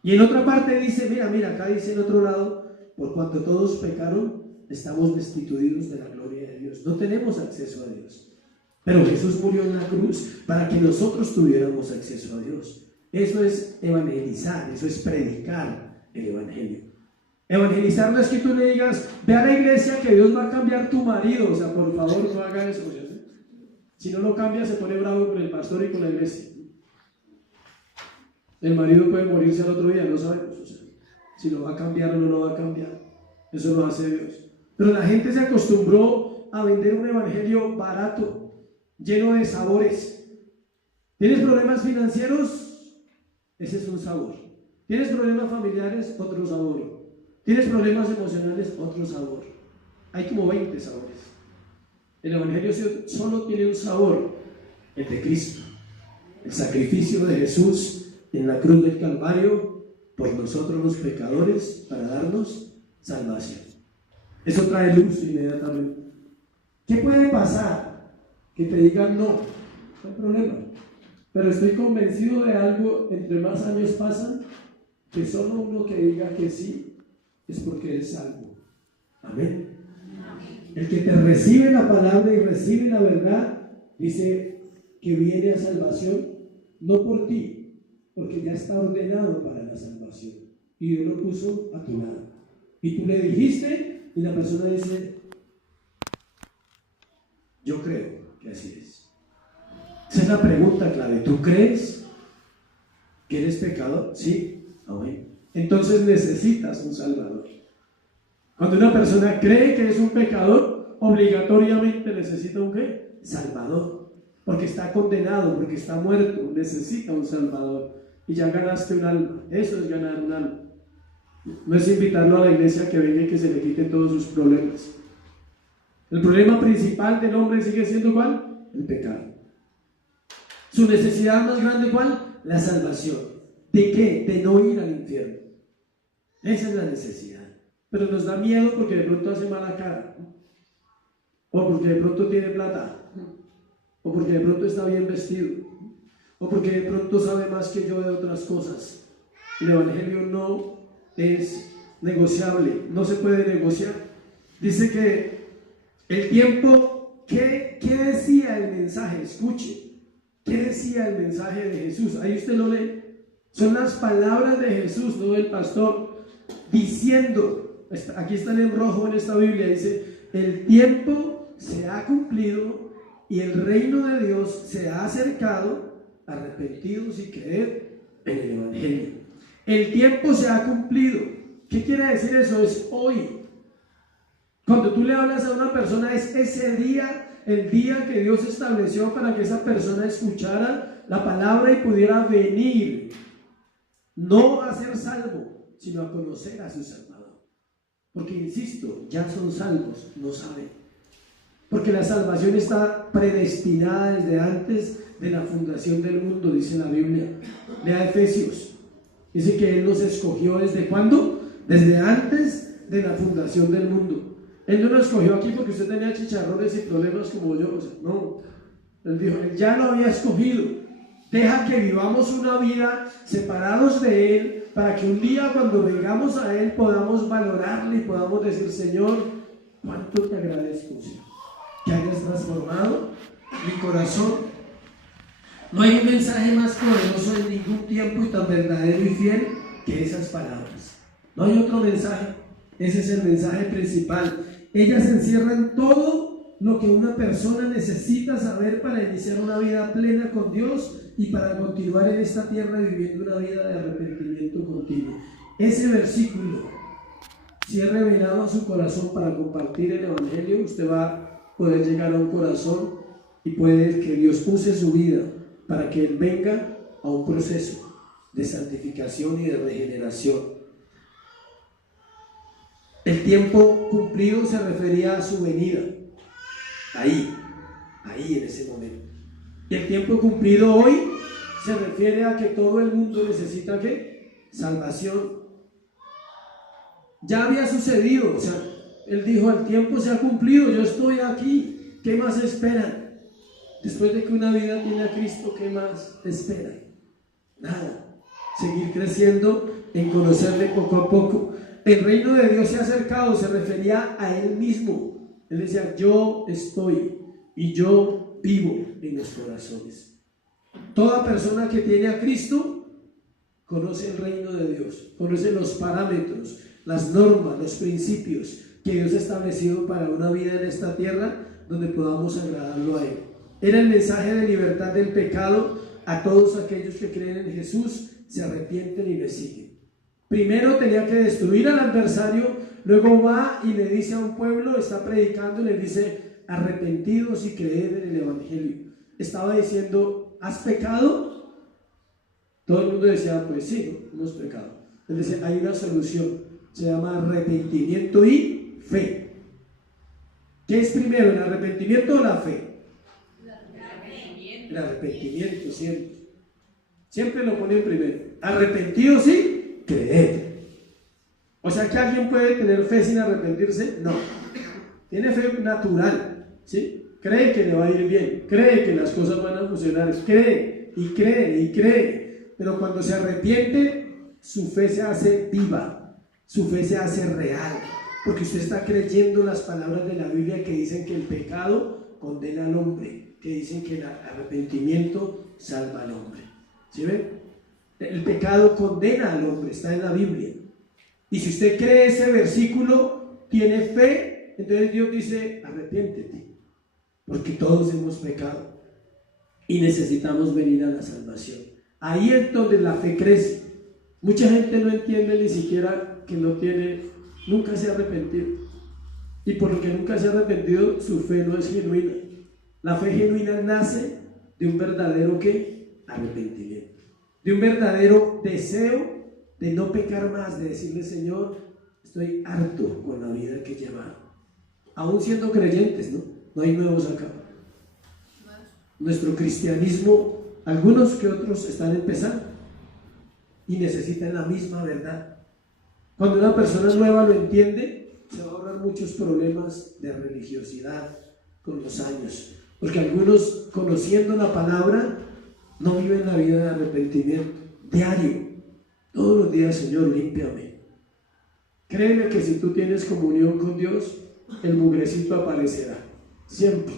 Y en otra parte dice, mira, acá dice en otro lado, por cuanto todos pecaron, estamos destituidos de la gloria de Dios. No tenemos acceso a Dios. Pero Jesús murió en la cruz para que nosotros tuviéramos acceso a Dios. Eso es evangelizar, eso es predicar el evangelio. Evangelizar no es que tú le digas, ve a la iglesia que Dios va a cambiar tu marido. O sea, por favor, no haga eso. Si no lo cambia, se pone bravo con el pastor y con la iglesia. El marido puede morirse al otro día, no sabemos. O sea, si lo va a cambiar o no lo va a cambiar. Eso lo hace Dios. Pero la gente se acostumbró a vender un evangelio barato, lleno de sabores. ¿Tienes problemas financieros? Ese es un sabor. ¿Tienes problemas familiares? Otro sabor. ¿Tienes problemas emocionales? Otro sabor. Hay como 20 sabores. El Evangelio solo tiene un sabor, el de Cristo. El sacrificio de Jesús en la cruz del Calvario por nosotros los pecadores para darnos salvación. Eso trae luz inmediatamente. ¿Qué puede pasar? Que te digan no, no hay problema. Pero estoy convencido de algo, entre más años pasan, que solo uno que diga que sí es porque es salvo. Amén. El que te recibe la palabra y recibe la verdad, dice que viene a salvación, no por ti, porque ya está ordenado para la salvación. Y Dios lo puso a tu lado. Y tú le dijiste, y la persona dice, yo creo que así es. Esa es la pregunta clave. ¿Tú crees que eres pecador? Sí. Amén. Entonces necesitas un Salvador. Cuando una persona cree que es un pecador, obligatoriamente necesita un ¿qué? Salvador. Porque está condenado, porque está muerto, necesita un Salvador. Y ya ganaste un alma. Eso es ganar un alma. No es invitarlo a la iglesia que venga y que se le quiten todos sus problemas. El problema principal del hombre sigue siendo ¿cuál? El pecado. Su necesidad más grande ¿cuál? La salvación. ¿De qué? De no ir al infierno. Esa es la necesidad. Pero nos da miedo porque de pronto hace mala cara, o porque de pronto tiene plata, o porque de pronto está bien vestido, o porque de pronto sabe más que yo de otras cosas. El Evangelio no es negociable, no se puede negociar. Dice que el tiempo, ¿qué decía el mensaje? Escuche, ¿qué decía el mensaje de Jesús? Ahí usted lo lee. Son las palabras de Jesús, no del pastor, diciendo, aquí están en rojo en esta Biblia, dice, el tiempo se ha cumplido y el reino de Dios se ha acercado, arrepentidos y creed en el Evangelio. El tiempo se ha cumplido. ¿Qué quiere decir eso? Es hoy. Cuando tú le hablas a una persona, es ese día, el día que Dios estableció para que esa persona escuchara la palabra y pudiera venir, no a ser salvo, sino a conocer a su Salvador. Porque insisto, ya son salvos, no saben. Porque la salvación está predestinada desde antes de la fundación del mundo, dice la Biblia. Lea Efesios. Dice que Él nos escogió ¿desde cuándo? Desde antes de la fundación del mundo. Él no nos escogió aquí porque usted tenía chicharrones y problemas como yo. O sea, no. Él dijo, Él ya lo había escogido. Deja que vivamos una vida separados de Él, para que un día cuando vengamos a Él podamos valorarle y podamos decir, Señor, cuánto te agradezco, Señor, que hayas transformado mi corazón. No hay un mensaje más poderoso en ningún tiempo y tan verdadero y fiel que esas palabras. No hay otro mensaje. Ese es el mensaje principal. Ellas encierran todo lo que una persona necesita saber para iniciar una vida plena con Dios y para continuar en esta tierra viviendo una vida de arrepentimiento continuo. Ese versículo, si es revelado a su corazón para compartir el Evangelio, usted va a poder llegar a un corazón y puede que Dios use su vida para que Él venga a un proceso de santificación y de regeneración. El tiempo cumplido se refería a su venida, ahí en ese momento. Y el tiempo cumplido hoy se refiere a que todo el mundo necesita ¿qué? Salvación. Ya había sucedido, o sea, Él dijo, el tiempo se ha cumplido, yo estoy aquí, ¿qué más esperan? Después de que una vida tiene a Cristo, ¿qué más esperan? Nada, seguir creciendo en conocerle poco a poco. El reino de Dios se ha acercado, se refería a Él mismo. Él decía, yo estoy y yo vivo en los corazones. Toda persona que tiene a Cristo conoce el reino de Dios, conoce los parámetros, las normas, los principios que Dios ha establecido para una vida en esta tierra donde podamos agradarlo a Él. Era el mensaje de libertad del pecado a todos aquellos que creen en Jesús, se arrepienten y le siguen. Primero tenía que destruir al adversario, luego va y le dice a un pueblo, está predicando y le dice, arrepentidos y creed en el Evangelio. Estaba diciendo, ¿has pecado? Todo el mundo decía, pues sí, ¿no? Hemos pecado. Él decía, hay una solución, se llama arrepentimiento y fe. ¿Qué es primero, el arrepentimiento o la fe? El arrepentimiento siempre. Siempre lo ponen primero. Arrepentido sí, creer. O sea que alguien puede tener fe sin arrepentirse, no. Tiene fe natural, ¿sí? Cree que le va a ir bien, cree que las cosas van a funcionar, cree y cree y cree. Pero cuando se arrepiente, su fe se hace viva, su fe se hace real. Porque usted está creyendo las palabras de la Biblia que dicen que el pecado condena al hombre, que dicen que el arrepentimiento salva al hombre. ¿Sí ven? El pecado condena al hombre, está en la Biblia. Y si usted cree ese versículo, tiene fe, entonces Dios dice, arrepiéntete, porque todos hemos pecado y necesitamos venir a la salvación. Ahí es donde la fe crece. Mucha gente no entiende ni siquiera que nunca se ha arrepentido. Y por lo que nunca se ha arrepentido, su fe no es genuina. La fe genuina nace de un verdadero arrepentimiento, de un verdadero deseo de no pecar más, de decirle, Señor, estoy harto con la vida que he llevado. Aún siendo creyentes, ¿no? No hay nuevos acá. Nuestro cristianismo, algunos que otros están empezando y necesitan la misma verdad. Cuando una persona nueva lo entiende, se va a ahorrar muchos problemas de religiosidad con los años. Porque algunos, conociendo la palabra, no viven la vida de arrepentimiento diario. Todos los días, Señor, límpiame. Créeme que si tú tienes comunión con Dios, el mugrecito aparecerá. Siempre.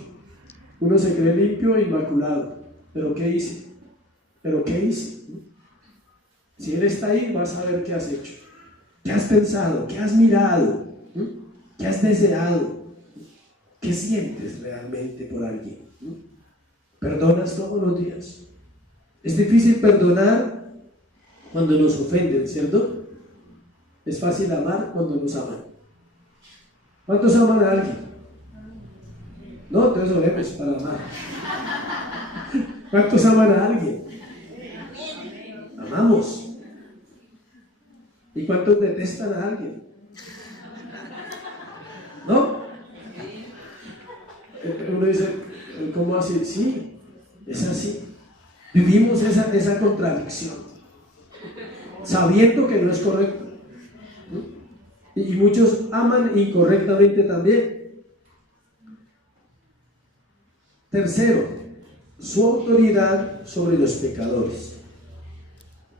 Uno se cree limpio e inmaculado. ¿Pero qué hice? ¿Pero qué hice? Si Él está ahí, vas a ver qué has hecho. ¿Qué has pensado? ¿Qué has mirado? ¿Qué has deseado? ¿Qué sientes realmente por alguien? ¿Perdonas todos los días? Es difícil perdonar cuando nos ofenden, ¿cierto? Es fácil amar cuando nos aman. ¿Cuántos aman a alguien? No, entonces oremos para amar. ¿Cuántos aman a alguien? Amamos. ¿Y cuántos detestan a alguien? ¿No? Uno dice, ¿cómo así? Sí, es así. Vivimos esa contradicción, sabiendo que no es correcto. Y muchos aman incorrectamente también. Tercero, su autoridad sobre los pecadores.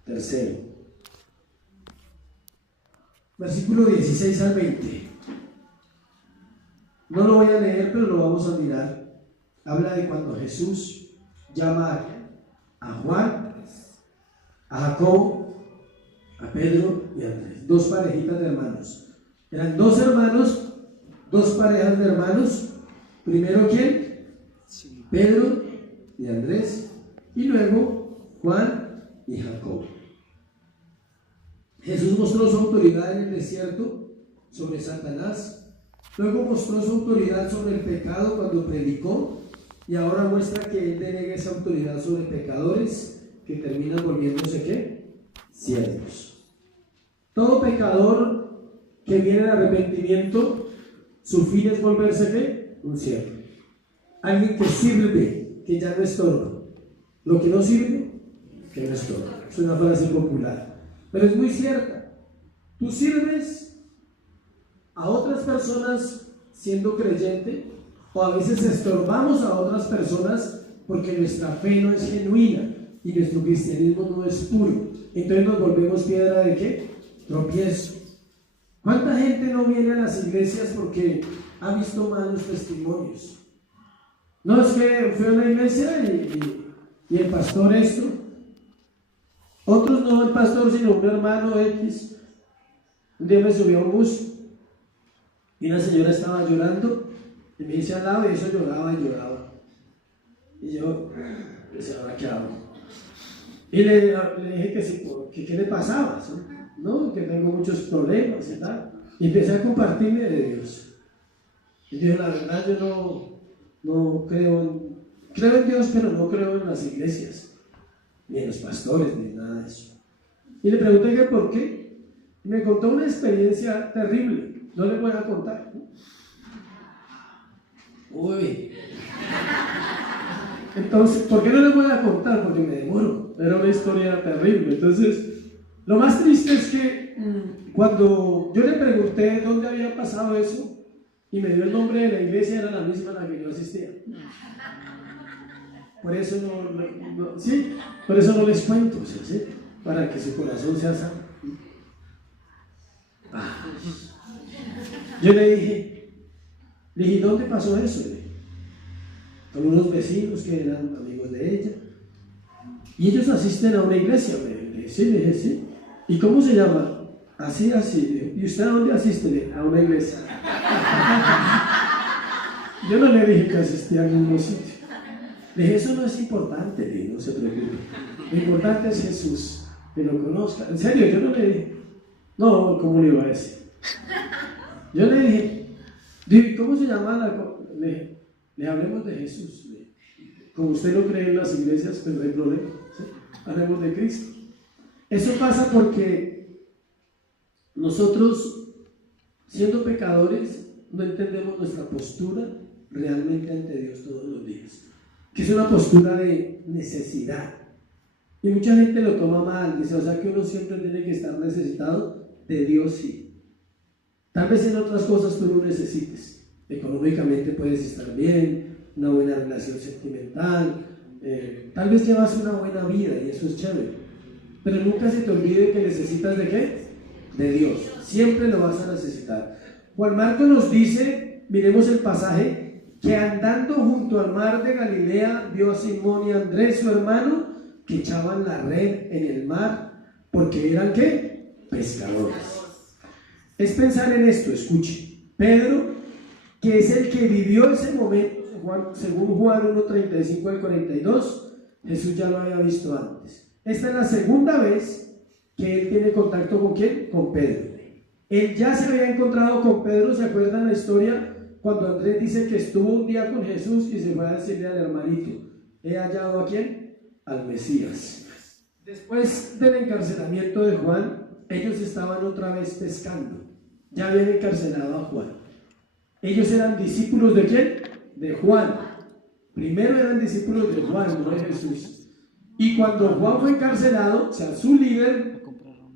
Tercero, versículo 16 al 20. No lo voy a leer, pero lo vamos a mirar. Habla de cuando Jesús llama a Juan, a Jacobo, a Pedro y a Andrés, dos parejitas de hermanos. Eran dos hermanos, dos parejas de hermanos. Primero, ¿quién? Pedro y Andrés, y luego Juan y Jacobo. Jesús mostró su autoridad en el desierto sobre Satanás, luego mostró su autoridad sobre el pecado cuando predicó, y ahora muestra que Él delega esa autoridad sobre pecadores que terminan volviéndose ¿qué? Siervos. Todo pecador que viene al arrepentimiento, su fin es volverse ¿qué? Un siervo. Alguien que sirve, que ya no estorba. Lo que no sirve, que no estorba. Es una frase popular, pero es muy cierta. Tú sirves a otras personas siendo creyente, o a veces estorbamos a otras personas porque nuestra fe no es genuina y nuestro cristianismo no es puro. Entonces nos volvemos piedra de ¿qué? Tropiezo. ¿Cuánta gente no viene a las iglesias porque ha visto malos testimonios? No, es que fue a una iglesia y el pastor esto. Otros no el pastor, sino un hermano X. Un día me subió a un bus y una señora estaba llorando y me dice al lado, y eso lloraba y lloraba. Y yo, pues ahora qué hago. Y le dije que sí, que qué le pasaba, ¿no? Que tengo muchos problemas y tal. Y empecé a compartirme de Dios. Y dije, la verdad, yo no creo en Dios, pero no creo en las iglesias. ni en los pastores, ni en nada de eso. Y le pregunté que por qué. Y me contó una experiencia terrible. No le voy a contar. Uy. Entonces, ¿por qué no le voy a contar? Porque me demoro. Era una historia terrible. Entonces, lo más triste es que cuando yo le pregunté dónde había pasado eso y me dio el nombre de la iglesia, era la misma a la que yo asistía. Por eso sí, por eso no les cuento, ¿sí? Para que su corazón sea sano. Yo le dije, ¿dónde pasó eso? Con unos vecinos que eran amigos de ella. Y ellos asisten a una iglesia. Le dije, sí. ¿Y cómo se llama? Así. ¿Y usted a dónde asiste? A una iglesia. Yo no le dije que asistía a ningún sitio. Le dije, eso no es importante, no se preocupe. Lo importante es Jesús, que lo conozca. En serio, yo no le dije. No, ¿cómo le iba a decir? Yo le dije, ¿cómo se llama le hablemos de Jesús? Como usted lo cree en las iglesias, pues no hay problema. ¿Sí? Hablemos de Cristo. Eso pasa porque nosotros, siendo pecadores, no entendemos nuestra postura realmente ante Dios todos los días, que es una postura de necesidad. Y mucha gente lo toma mal, dice, o sea que uno siempre tiene que estar necesitado de Dios, sí. Tal vez en otras cosas tú no necesites. Económicamente puedes estar bien, una buena relación sentimental, tal vez llevas una buena vida y eso es chévere. Pero nunca se te olvide que necesitas ¿de qué? De Dios. Siempre lo vas a necesitar. Juan Marcos nos dice, miremos el pasaje, que andando junto al mar de Galilea vio a Simón y a Andrés, su hermano, que echaban la red en el mar, porque eran ¿qué? Pescadores. Es pensar en esto, escuche. Pedro, que es el que vivió ese momento, según Juan 1:35 al 42, Jesús ya lo había visto antes. Esta es la segunda vez que él tiene contacto ¿con quién? Con Pedro. Él ya se había encontrado con Pedro, ¿se acuerdan la historia? Cuando Andrés dice que estuvo un día con Jesús y se fue a decirle al hermanito, ¿he hallado a quién? Al Mesías. Después del encarcelamiento de Juan, ellos estaban otra vez pescando. Ya habían encarcelado a Juan. Ellos eran discípulos ¿de quién? De Juan. Primero eran discípulos de Juan, no de Jesús. Y cuando Juan fue encarcelado, o sea, su líder,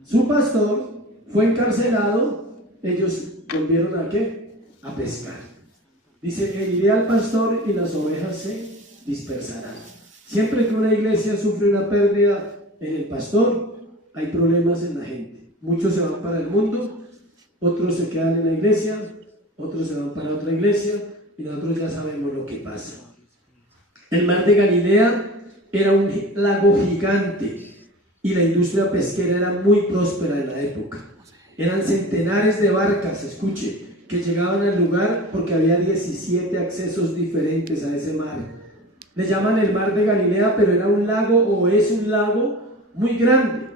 su pastor, fue encarcelado, ellos volvieron ¿a qué? A pescar. Dice, iré al pastor y las ovejas se dispersarán. Siempre que una iglesia sufre una pérdida en el pastor, hay problemas en la gente. Muchos se van para el mundo, otros se quedan en la iglesia, otros se van para otra iglesia y nosotros ya sabemos lo que pasa. El mar de Galilea era un lago gigante y la industria pesquera era muy próspera en la época. Eran centenares de barcas, escuche, que llegaban al lugar porque había 17 accesos diferentes a ese mar. Le llaman el mar de Galilea, pero era un lago o es un lago muy grande.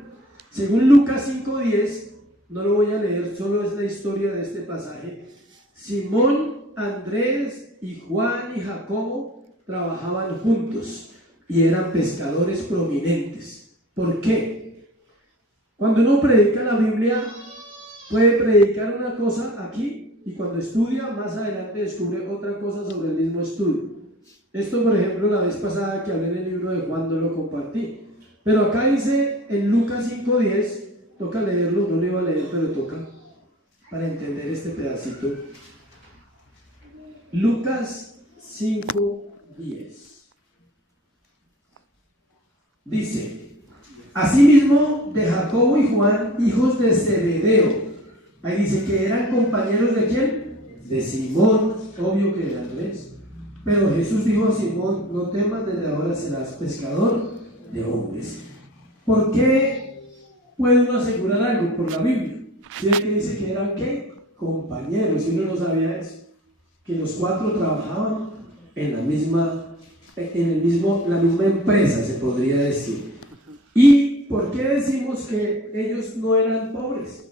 Según Lucas 5:10, no lo voy a leer, solo es la historia de este pasaje. Simón, Andrés y Juan y Jacobo trabajaban juntos y eran pescadores prominentes. ¿Por qué? Cuando uno predica la Biblia, puede predicar una cosa aquí y cuando estudia, más adelante descubre otra cosa sobre el mismo estudio. Esto, por ejemplo, la vez pasada que hablé en el libro de Juan no lo compartí. Pero acá dice en Lucas 5:10, toca leerlo, no lo iba a leer, pero toca para entender este pedacito. Lucas 5:10 dice, asimismo de Jacobo y Juan, hijos de Zebedeo. Ahí dice que eran compañeros ¿de quién? De Simón, obvio que de Andrés. Pero Jesús dijo a Simón, no temas, desde ahora serás pescador de hombres. ¿Por qué puede uno asegurar algo? Por la Biblia. Si es que dice que eran ¿qué? Compañeros, si uno no sabía eso. Que los cuatro trabajaban en la misma empresa, se podría decir. ¿Y por qué decimos que ellos no eran pobres?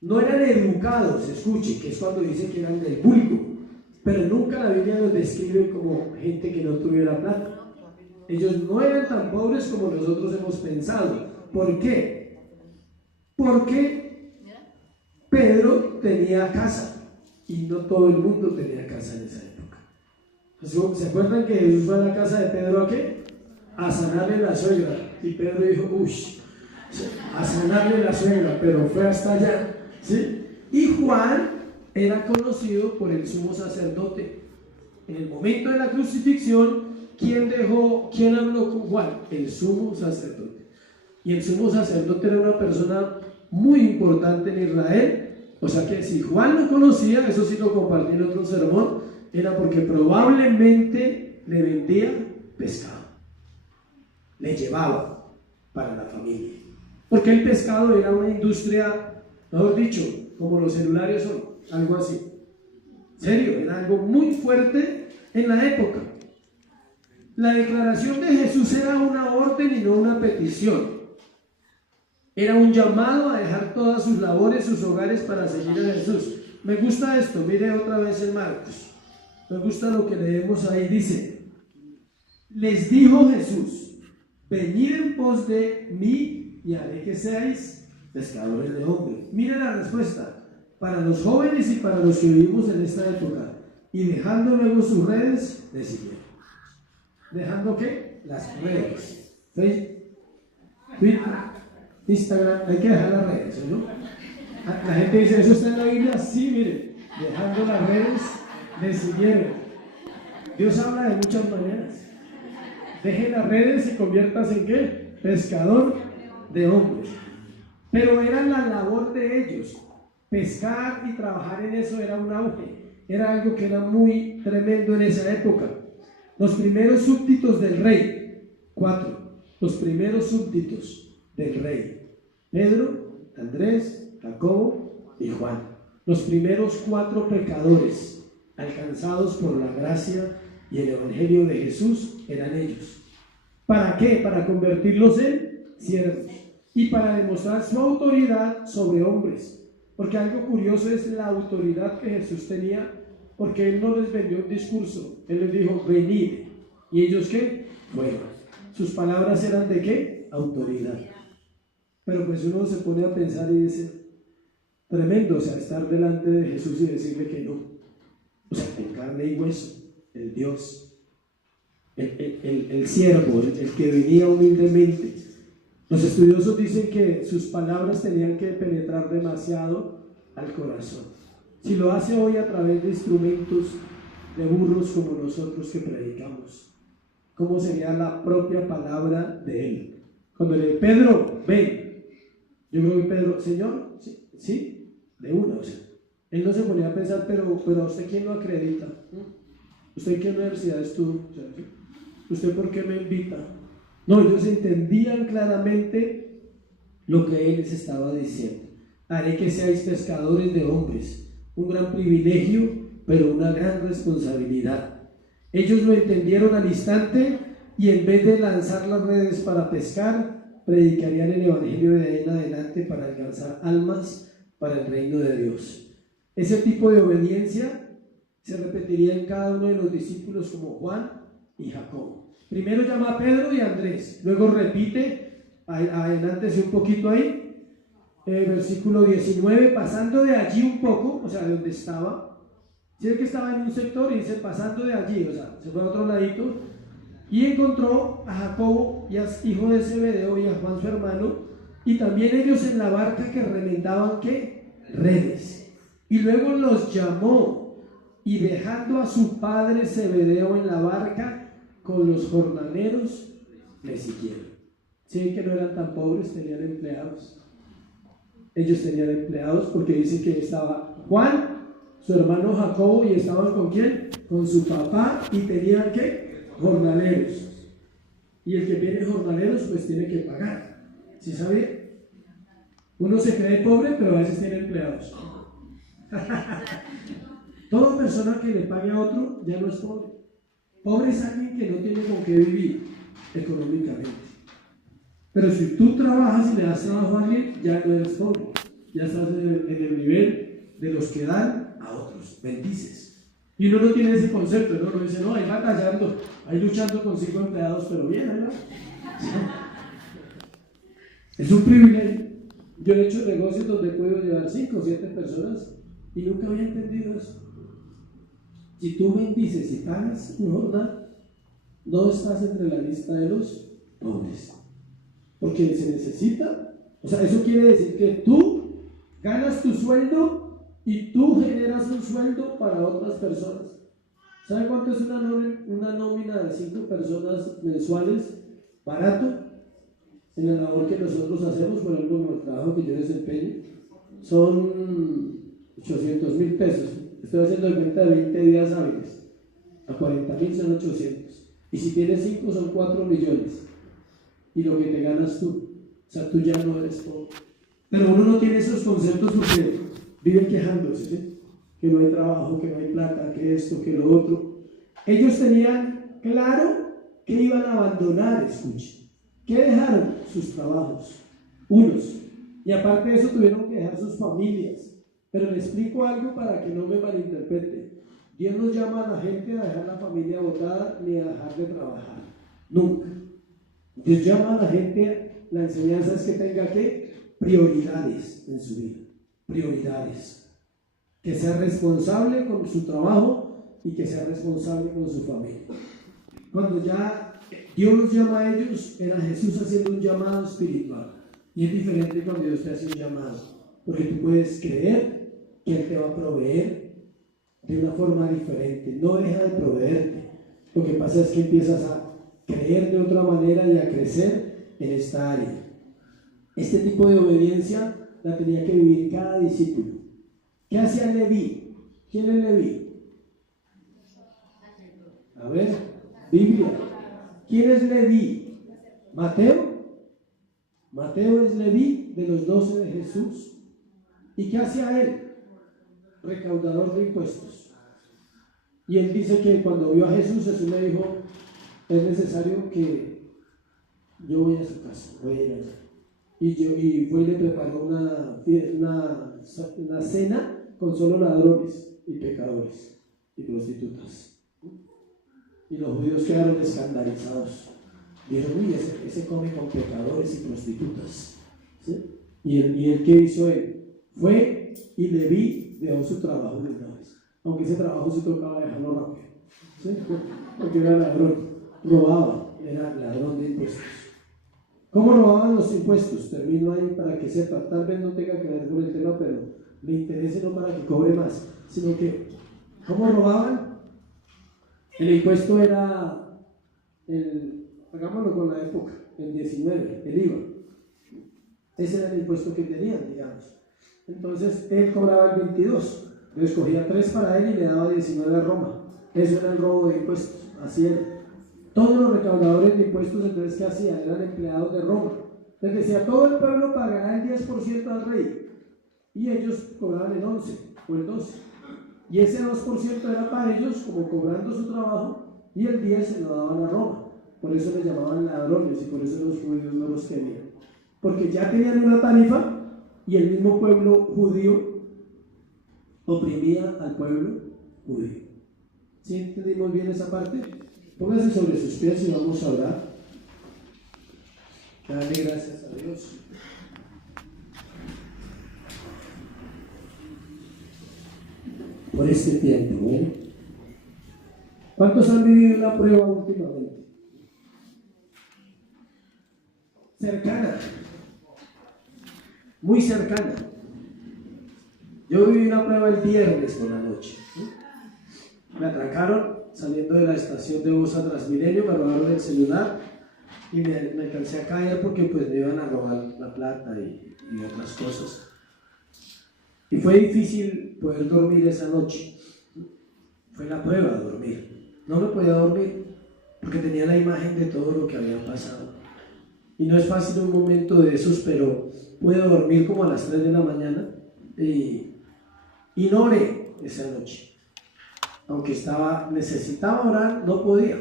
No eran educados, escuchen, que es cuando dicen que eran del vulgo, pero nunca la Biblia los describe como gente que no tuviera plata. Ellos no eran tan pobres como nosotros hemos pensado. ¿Por qué? Porque Pedro tenía casa y no todo el mundo tenía casa en esa época. ¿Se acuerdan que Jesús fue a la casa de Pedro a qué? A sanarle la suegra. Y Pedro dijo, uy, a sanarle la suegra, pero fue hasta allá, ¿sí? Y Juan era conocido por el sumo sacerdote. En el momento de la crucifixión, ¿quién habló con Juan? El sumo sacerdote. Y el sumo sacerdote era una persona muy importante en Israel. O sea que si Juan lo conocía, eso sí lo compartí en otro sermón, era porque probablemente le vendía pescado, le llevaba para la familia. Porque el pescado era una industria, mejor dicho, como los celulares son, algo así. En serio, era algo muy fuerte en la época. La declaración de Jesús era una orden y no una petición. Era un llamado a dejar todas sus labores, sus hogares para seguir a Jesús. Me gusta esto, mire otra vez en Marcos. Me gusta lo que leemos ahí, dice: les dijo Jesús, venid en pos de mí y haré que seáis pescadores de hombres. Mire la respuesta, para los jóvenes y para los que vivimos en esta época. Y dejando luego sus redes, le siguieron. ¿Dejando qué? Las redes. Facebook, Twitter, Instagram, hay que dejar las redes, ¿no? La gente dice, ¿eso está en la Biblia? Sí, mire, dejando las redes, le siguieron. Dios habla de muchas maneras. Deje las redes y conviértase en ¿qué? Pescador de hombres. Pero era la labor de ellos. Pescar y trabajar en eso era un auge. Era algo que era muy tremendo en esa época. Los primeros súbditos del rey, 4. Los primeros súbditos del rey: Pedro, Andrés, Jacobo y Juan. Los primeros 4 pecadores alcanzados por la gracia y el evangelio de Jesús eran ellos. ¿Para qué? Para convertirlos en siervos y para demostrar su autoridad sobre hombres. Porque algo curioso es la autoridad que Jesús tenía, porque Él no les vendió un discurso. Él les dijo, venid. ¿Y ellos qué? Fueron. Sus palabras eran ¿de qué? Autoridad. Pero pues uno se pone a pensar y dice, tremendo, o sea, estar delante de Jesús y decirle que no. O sea, en carne y hueso, el Dios, el siervo, el que venía humildemente. Los estudiosos dicen que sus palabras tenían que penetrar demasiado al corazón. Si lo hace hoy a través de instrumentos de burros como nosotros que predicamos, ¿cómo sería la propia palabra de Él? Cuando le dice, Pedro, ven. Yo creo que Pedro, Señor, sí, de una, o sea. Él no se ponía a pensar, pero ¿a usted quién lo acredita? ¿Usted en qué universidad estuvo? O sea, ¿usted por qué me invita? No, ellos entendían claramente lo que Él les estaba diciendo. Haré que seáis pescadores de hombres. Un gran privilegio, pero una gran responsabilidad. Ellos lo entendieron al instante y en vez de lanzar las redes para pescar, predicarían el evangelio de ahí en adelante para alcanzar almas para el reino de Dios. Ese tipo de obediencia se repetiría en cada uno de los discípulos como Juan y Jacobo. Primero llama a Pedro y a Andrés, luego repite, adelántese un poquito ahí, versículo 19, pasando de allí un poco, o sea, de donde estaba, si que estaba en un sector y dice pasando de allí, o sea, se fue a otro ladito, y encontró a Jacobo, hijo de Zebedeo, y a Juan su hermano, y también ellos en la barca que remendaban, ¿qué? Redes. Y luego los llamó, y dejando a su padre Zebedeo en la barca, con los jornaleros le siguieron. ¿Sí que no eran tan pobres? Tenían empleados. Ellos tenían empleados porque dicen que estaba Juan, su hermano Jacobo, y estaban ¿con quién? Con su papá, y tenían ¿qué? Jornaleros. Y el que viene jornaleros pues tiene que pagar. ¿Sí sabía? Uno se cree pobre, pero a veces tiene empleados. Toda persona que le pague a otro ya no es pobre. Pobre es alguien que no tiene con qué vivir económicamente. Pero si tú trabajas y le das trabajo a alguien, ya no eres pobre. Ya estás en el nivel de los que dan a otros. Bendices. Y uno no tiene ese concepto, ¿no? Uno dice, no, ahí batallando, ahí luchando con 5 empleados, pero bien, ¿no? Es un privilegio. Yo he hecho negocios donde he podido llevar 5 o 7 personas y nunca había entendido eso. Si tú bendices y pagas tu jornada, no estás entre la lista de los pobres. Porque se necesita. O sea, eso quiere decir que tú ganas tu sueldo y tú generas un sueldo para otras personas. ¿Sabe cuánto es una nómina de 5 personas mensuales? Barato. En la labor que nosotros hacemos, por ejemplo, en el trabajo que yo desempeño, son 800,000 pesos. Estoy haciendo de cuenta de 20 días hábiles. A 40,000 son 800. Y si tienes 5 son 4 millones. Y lo que te ganas tú. O sea, tú ya no eres pobre. Pero uno no tiene esos conceptos porque viven quejándose, ¿sí? Que no hay trabajo, que no hay plata, que esto, que lo otro. Ellos tenían claro que iban a abandonar, escuchen. ¿Qué dejaron? Sus trabajos, unos. Y aparte de eso tuvieron que dejar sus familias. Pero le explico algo para que no me malinterprete. Dios no llama a la gente a dejar la familia botada ni a dejar de trabajar. Nunca. Dios llama a la gente, la enseñanza es que tenga ¿qué? Prioridades en su vida. Prioridades. Que sea responsable con su trabajo y que sea responsable con su familia. Cuando ya Dios los llama a ellos, era Jesús haciendo un llamado espiritual. Y es diferente cuando Dios te hace un llamado. Porque tú puedes creer que Él te va a proveer de una forma diferente. No deja de proveerte. Lo que pasa es que empiezas a creer de otra manera y a crecer en esta área. Este tipo de obediencia la tenía que vivir cada discípulo. ¿Qué hacía Leví? ¿Quién es Leví? A ver, Biblia. ¿Quién es Leví? ¿Mateo? Mateo es Leví de los 12 de Jesús. ¿Y qué hacía él? Recaudador de impuestos. Y él dice que cuando vio a Jesús, Jesús le dijo, es necesario que yo vaya a su casa, voy a ir allá. Y fue y le preparó una cena con solo ladrones y pecadores y prostitutas. Y los judíos quedaron escandalizados. Dijeron, uy, ese come con pecadores y prostitutas. ¿Sí? ¿Y él qué hizo él? Fue y Leví dejó su trabajo de una vez. Aunque ese trabajo se tocaba dejarlo rápido. ¿Sí? Porque era ladrón. Robaba, era ladrón de impuestos. ¿Cómo robaban los impuestos? Termino ahí para que sepa. Tal vez no tenga que ver con el tema, pero le interese no para que cobre más, sino que, ¿cómo robaban? El impuesto era, hagámoslo con la época, el 19, el IVA. Ese era el impuesto que tenían, digamos. Entonces, él cobraba el 22. Entonces, cogía 3 para él y le daba 19 a Roma. Eso era el robo de impuestos. Así era. Todos los recaudadores de impuestos, entonces, ¿qué hacían? Eran empleados de Roma. Entonces, decía, todo el pueblo pagará el 10% al rey. Y ellos cobraban el 11 o el 12. Y ese 2% era para ellos, como cobrando su trabajo, y el 10% se lo daban a Roma. Por eso les llamaban ladrones y por eso los judíos no los querían. Porque ya tenían una tarifa y el mismo pueblo judío oprimía al pueblo judío. ¿Sí entendimos bien esa parte? Pónganse sobre sus pies y vamos a orar. Dale gracias a Dios. Por este tiempo, ¿eh? ¿Cuántos han vivido una prueba últimamente? Cercana, muy cercana. Yo viví una prueba el viernes por la noche. Me atracaron saliendo de la estación de bus a Transmilenio, me robaron el celular y me alcancé a caer porque pues me iban a robar la plata y otras cosas. Y fue difícil poder dormir esa noche. Fue la prueba de dormir. No me podía dormir porque tenía la imagen de todo lo que había pasado. Y no es fácil un momento de esos, pero pude dormir como a las 3 de la mañana y no oré esa noche. Aunque necesitaba orar, no podía.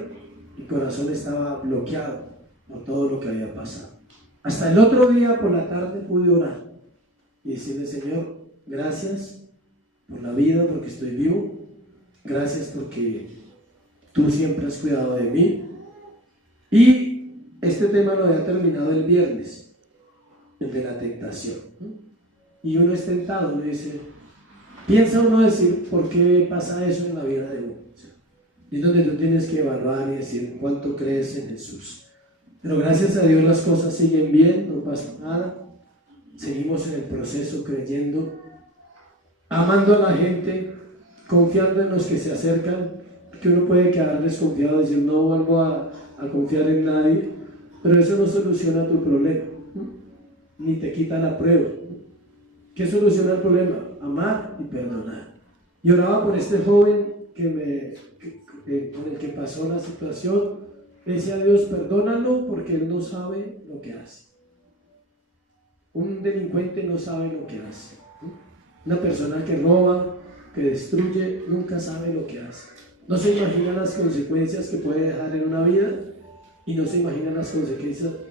Mi corazón estaba bloqueado por todo lo que había pasado. Hasta el otro día por la tarde pude orar y decirle, Señor, gracias por la vida, porque estoy vivo. Gracias porque tú siempre has cuidado de mí. Y este tema lo había terminado el viernes, el de la tentación. Y uno es tentado, uno dice, piensa uno decir, ¿por qué pasa eso en la vida de uno? Y es donde tú tienes que evaluar y decir cuánto crees en Jesús. Pero gracias a Dios las cosas siguen bien, no pasa nada. Seguimos en el proceso creyendo, amando a la gente, confiando en los que se acercan, que uno puede quedar desconfiado y decir no vuelvo a confiar en nadie, pero eso no soluciona tu problema, ni te quita la prueba. ¿Qué soluciona el problema? Amar y perdonar. Y oraba por este joven con el que pasó la situación. Le decía a Dios, perdónalo porque él no sabe lo que hace. Un delincuente no sabe lo que hace. Una persona que roba, que destruye, nunca sabe lo que hace. No se imagina las consecuencias que puede dejar en una vida y no se imagina las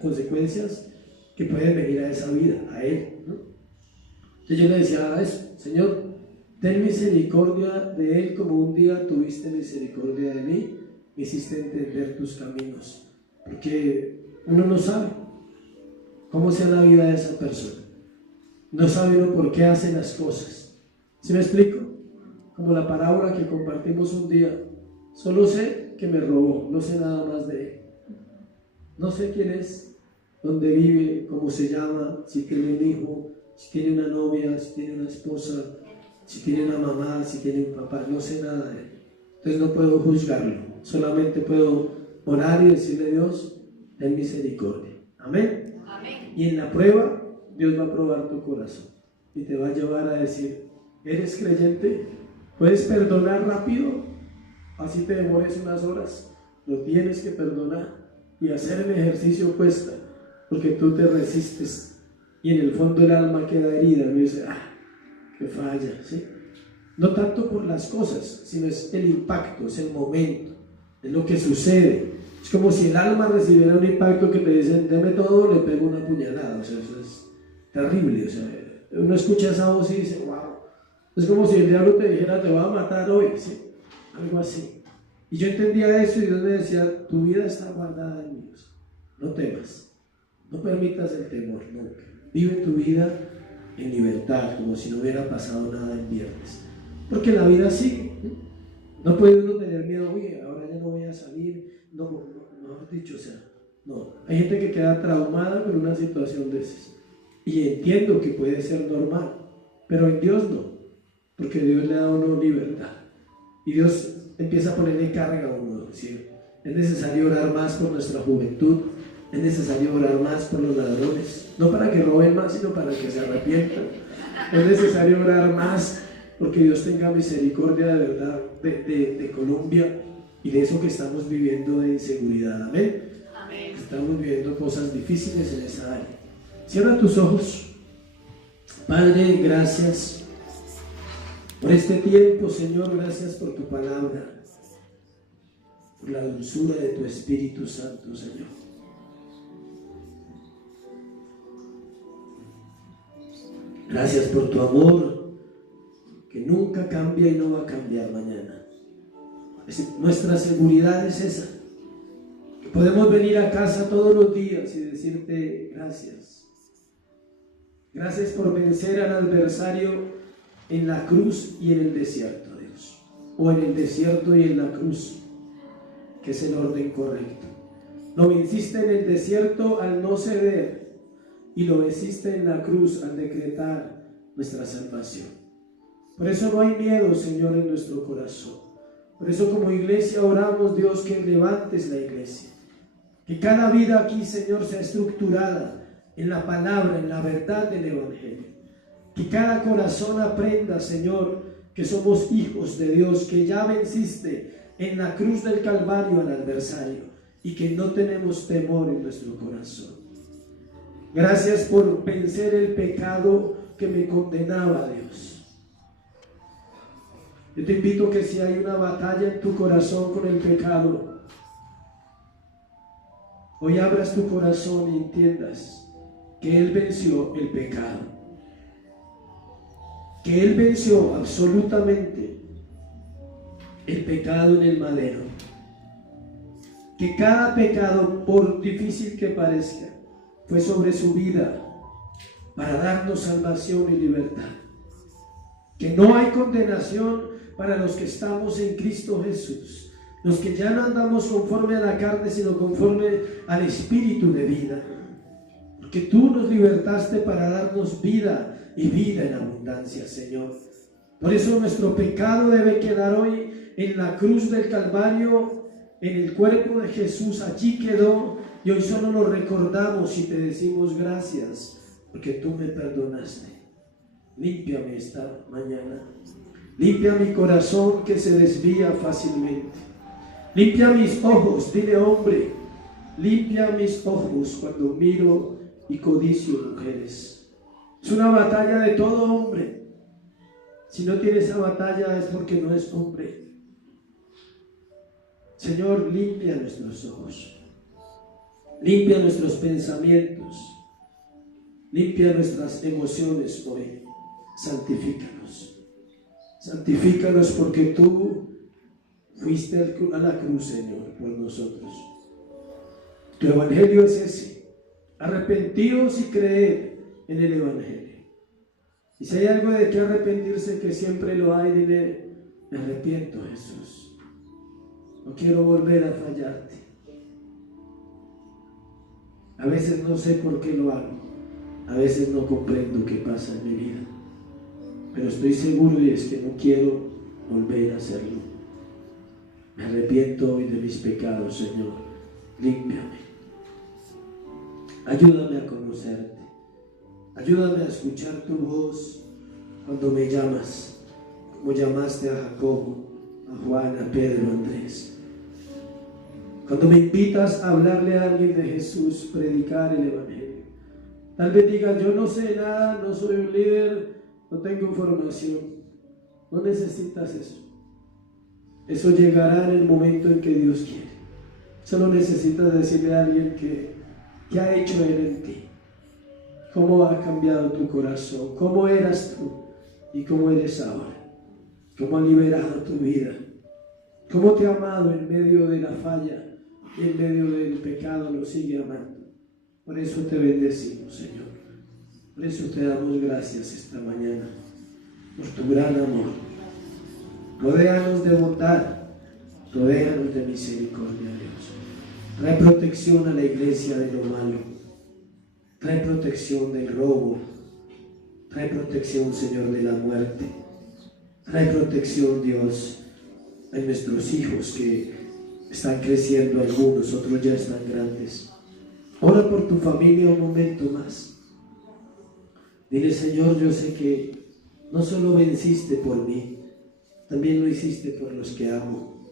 consecuencias que pueden venir a esa vida, a él, ¿no? Entonces yo le decía a eso, Señor, ten misericordia de él como un día tuviste misericordia de mí, me hiciste entender tus caminos, porque uno no sabe cómo sea la vida de esa persona, no sabe uno por qué hace las cosas. ¿Sí me explico? Como la parábola que compartimos un día, solo sé que me robó, no sé nada más de él, no sé quién es, dónde vive, cómo se llama, si tiene un hijo, si tiene una novia, si tiene una esposa, si tiene una mamá, si tiene un papá, no sé nada de él. Entonces no puedo juzgarlo, solamente puedo orar y decirle a Dios, ten misericordia. Amén. Amén. Y en la prueba, Dios va a probar tu corazón y te va a llevar a decir, ¿eres creyente? ¿Puedes perdonar rápido? Así te demores unas horas, lo tienes que perdonar y hacer el ejercicio cuesta, porque tú te resistes y en el fondo el alma queda herida y dice, que falla, ¿sí? No tanto por las cosas, sino es el impacto, es el momento, es lo que sucede. Es como si el alma recibiera un impacto que te dicen, deme todo, le pego una puñalada. O sea, eso es terrible. O sea, uno escucha esa voz y dice, wow. Es como si el diablo te dijera, te voy a matar hoy, ¿sí? Algo así. Y yo entendía eso y Dios me decía, tu vida está guardada en Dios. No temas, no permitas el temor nunca. Vive tu vida en libertad, como si no hubiera pasado nada en viernes. Porque la vida sigue. No puede uno tener miedo, oye, ahora ya no voy a salir. No, mejor dicho, o sea, no. Hay gente que queda traumada por una situación de esas. Y entiendo que puede ser normal, pero en Dios no, porque Dios le da a uno libertad. Y Dios empieza a ponerle carga a uno, es decir, es necesario orar más por nuestra juventud, es necesario orar más por los ladrones, no para que roben más, sino para que se arrepientan. Es necesario orar más porque Dios tenga misericordia de verdad de Colombia y de eso que estamos viviendo de inseguridad. Amén. Amén. Estamos viviendo cosas difíciles en esa área. Cierra tus ojos. Padre, gracias por este tiempo, Señor, gracias por tu palabra, por la dulzura de tu Espíritu Santo, Señor. Gracias por tu amor, que nunca cambia y no va a cambiar mañana. Nuestra seguridad es esa, que podemos venir a casa todos los días y decirte gracias. Gracias por vencer al adversario en la cruz y en el desierto, Dios. O en el desierto y en la cruz, que es el orden correcto. Lo venciste en el desierto al no ceder y lo venciste en la cruz al decretar nuestra salvación. Por eso no hay miedo, Señor, en nuestro corazón. Por eso como iglesia oramos, Dios, que levantes la iglesia. Que cada vida aquí, Señor, sea estructurada en la palabra, en la verdad del Evangelio. Que cada corazón aprenda, Señor, que somos hijos de Dios, que ya venciste en la cruz del Calvario al adversario y que no tenemos temor en nuestro corazón. Gracias por vencer el pecado que me condenaba, Dios. Yo te invito a que si hay una batalla en tu corazón con el pecado, hoy abras tu corazón y entiendas que Él venció el pecado, que Él venció absolutamente el pecado en el madero. Que cada pecado, por difícil que parezca, fue sobre su vida para darnos salvación y libertad. Que no hay condenación para los que estamos en Cristo Jesús, los que ya no andamos conforme a la carne, sino conforme al Espíritu de vida. Porque tú nos libertaste para darnos vida y vida en abundancia, Señor. Por eso nuestro pecado debe quedar hoy en la cruz del Calvario, en el cuerpo de Jesús. Allí quedó, y hoy solo lo recordamos y te decimos gracias, porque tú me perdonaste. Límpiame esta mañana. Limpia mi corazón que se desvía fácilmente. Limpia mis ojos, dile hombre, limpia mis ojos cuando miro y codicio mujeres. Es una batalla de todo hombre. Si no tiene esa batalla es porque no es hombre. Señor, limpia nuestros ojos, limpia nuestros pensamientos, limpia nuestras emociones hoy. Santifícanos, santifícanos porque tú fuiste a la cruz, Señor, por nosotros. Tu evangelio es ese: arrepentidos y creed en el evangelio. Y si hay algo de que arrepentirse, que siempre lo hay, dile: me arrepiento, Jesús. No quiero volver a fallarte. A veces no sé por qué lo hago. A veces no comprendo qué pasa en mi vida. Pero estoy seguro, y es que no quiero volver a hacerlo. Me arrepiento hoy de mis pecados, Señor. Límpiame. Ayúdame a conocerte. Ayúdame a escuchar tu voz cuando me llamas, como llamaste a Jacobo, a Juan, a Pedro, a Andrés. Cuando me invitas a hablarle a alguien de Jesús, predicar el evangelio. Tal vez digas: yo no sé nada, no soy un líder, no tengo formación. No necesitas eso. Eso llegará en el momento en que Dios quiere. Solo necesitas decirle a alguien ¿qué ha hecho Él en ti? ¿Cómo ha cambiado tu corazón? ¿Cómo eras tú y cómo eres ahora? ¿Cómo ha liberado tu vida? ¿Cómo te ha amado en medio de la falla y en medio del pecado? Lo sigue amando. Por eso te bendecimos, Señor. Por eso te damos gracias esta mañana, por tu gran amor. Rodéanos de bondad, rodéanos de misericordia, Dios. Trae protección a la iglesia de lo malo. Trae protección del robo. Trae protección, Señor, de la muerte. Trae protección, Dios, a nuestros hijos que están creciendo, algunos, otros ya están grandes. Ora por tu familia un momento más. Dile: Señor, yo sé que no solo venciste por mí, también lo hiciste por los que amo,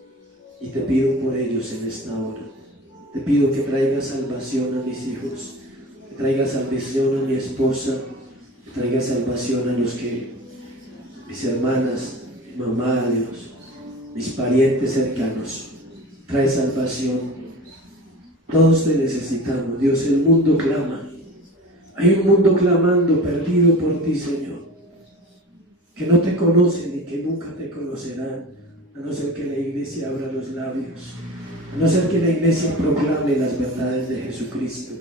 y te pido por ellos en esta hora. Te pido que traigas salvación a mis hijos, que traigas salvación a mi esposa, que traigas salvación a mis hermanas, mi mamá, Dios, mis parientes cercanos. Trae salvación. Todos te necesitamos, Dios. El mundo clama. Hay un mundo clamando, perdido por ti, Señor, que no te conocen y que nunca te conocerán, a no ser que la iglesia abra los labios, a no ser que la iglesia proclame las verdades de Jesucristo.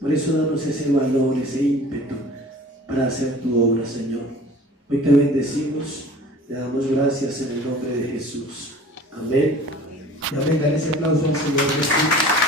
Por eso danos ese valor, ese ímpetu para hacer tu obra, Señor. Hoy te bendecimos, te damos gracias en el nombre de Jesús. Amén. Y amén. Dale ese aplauso al Señor Jesús.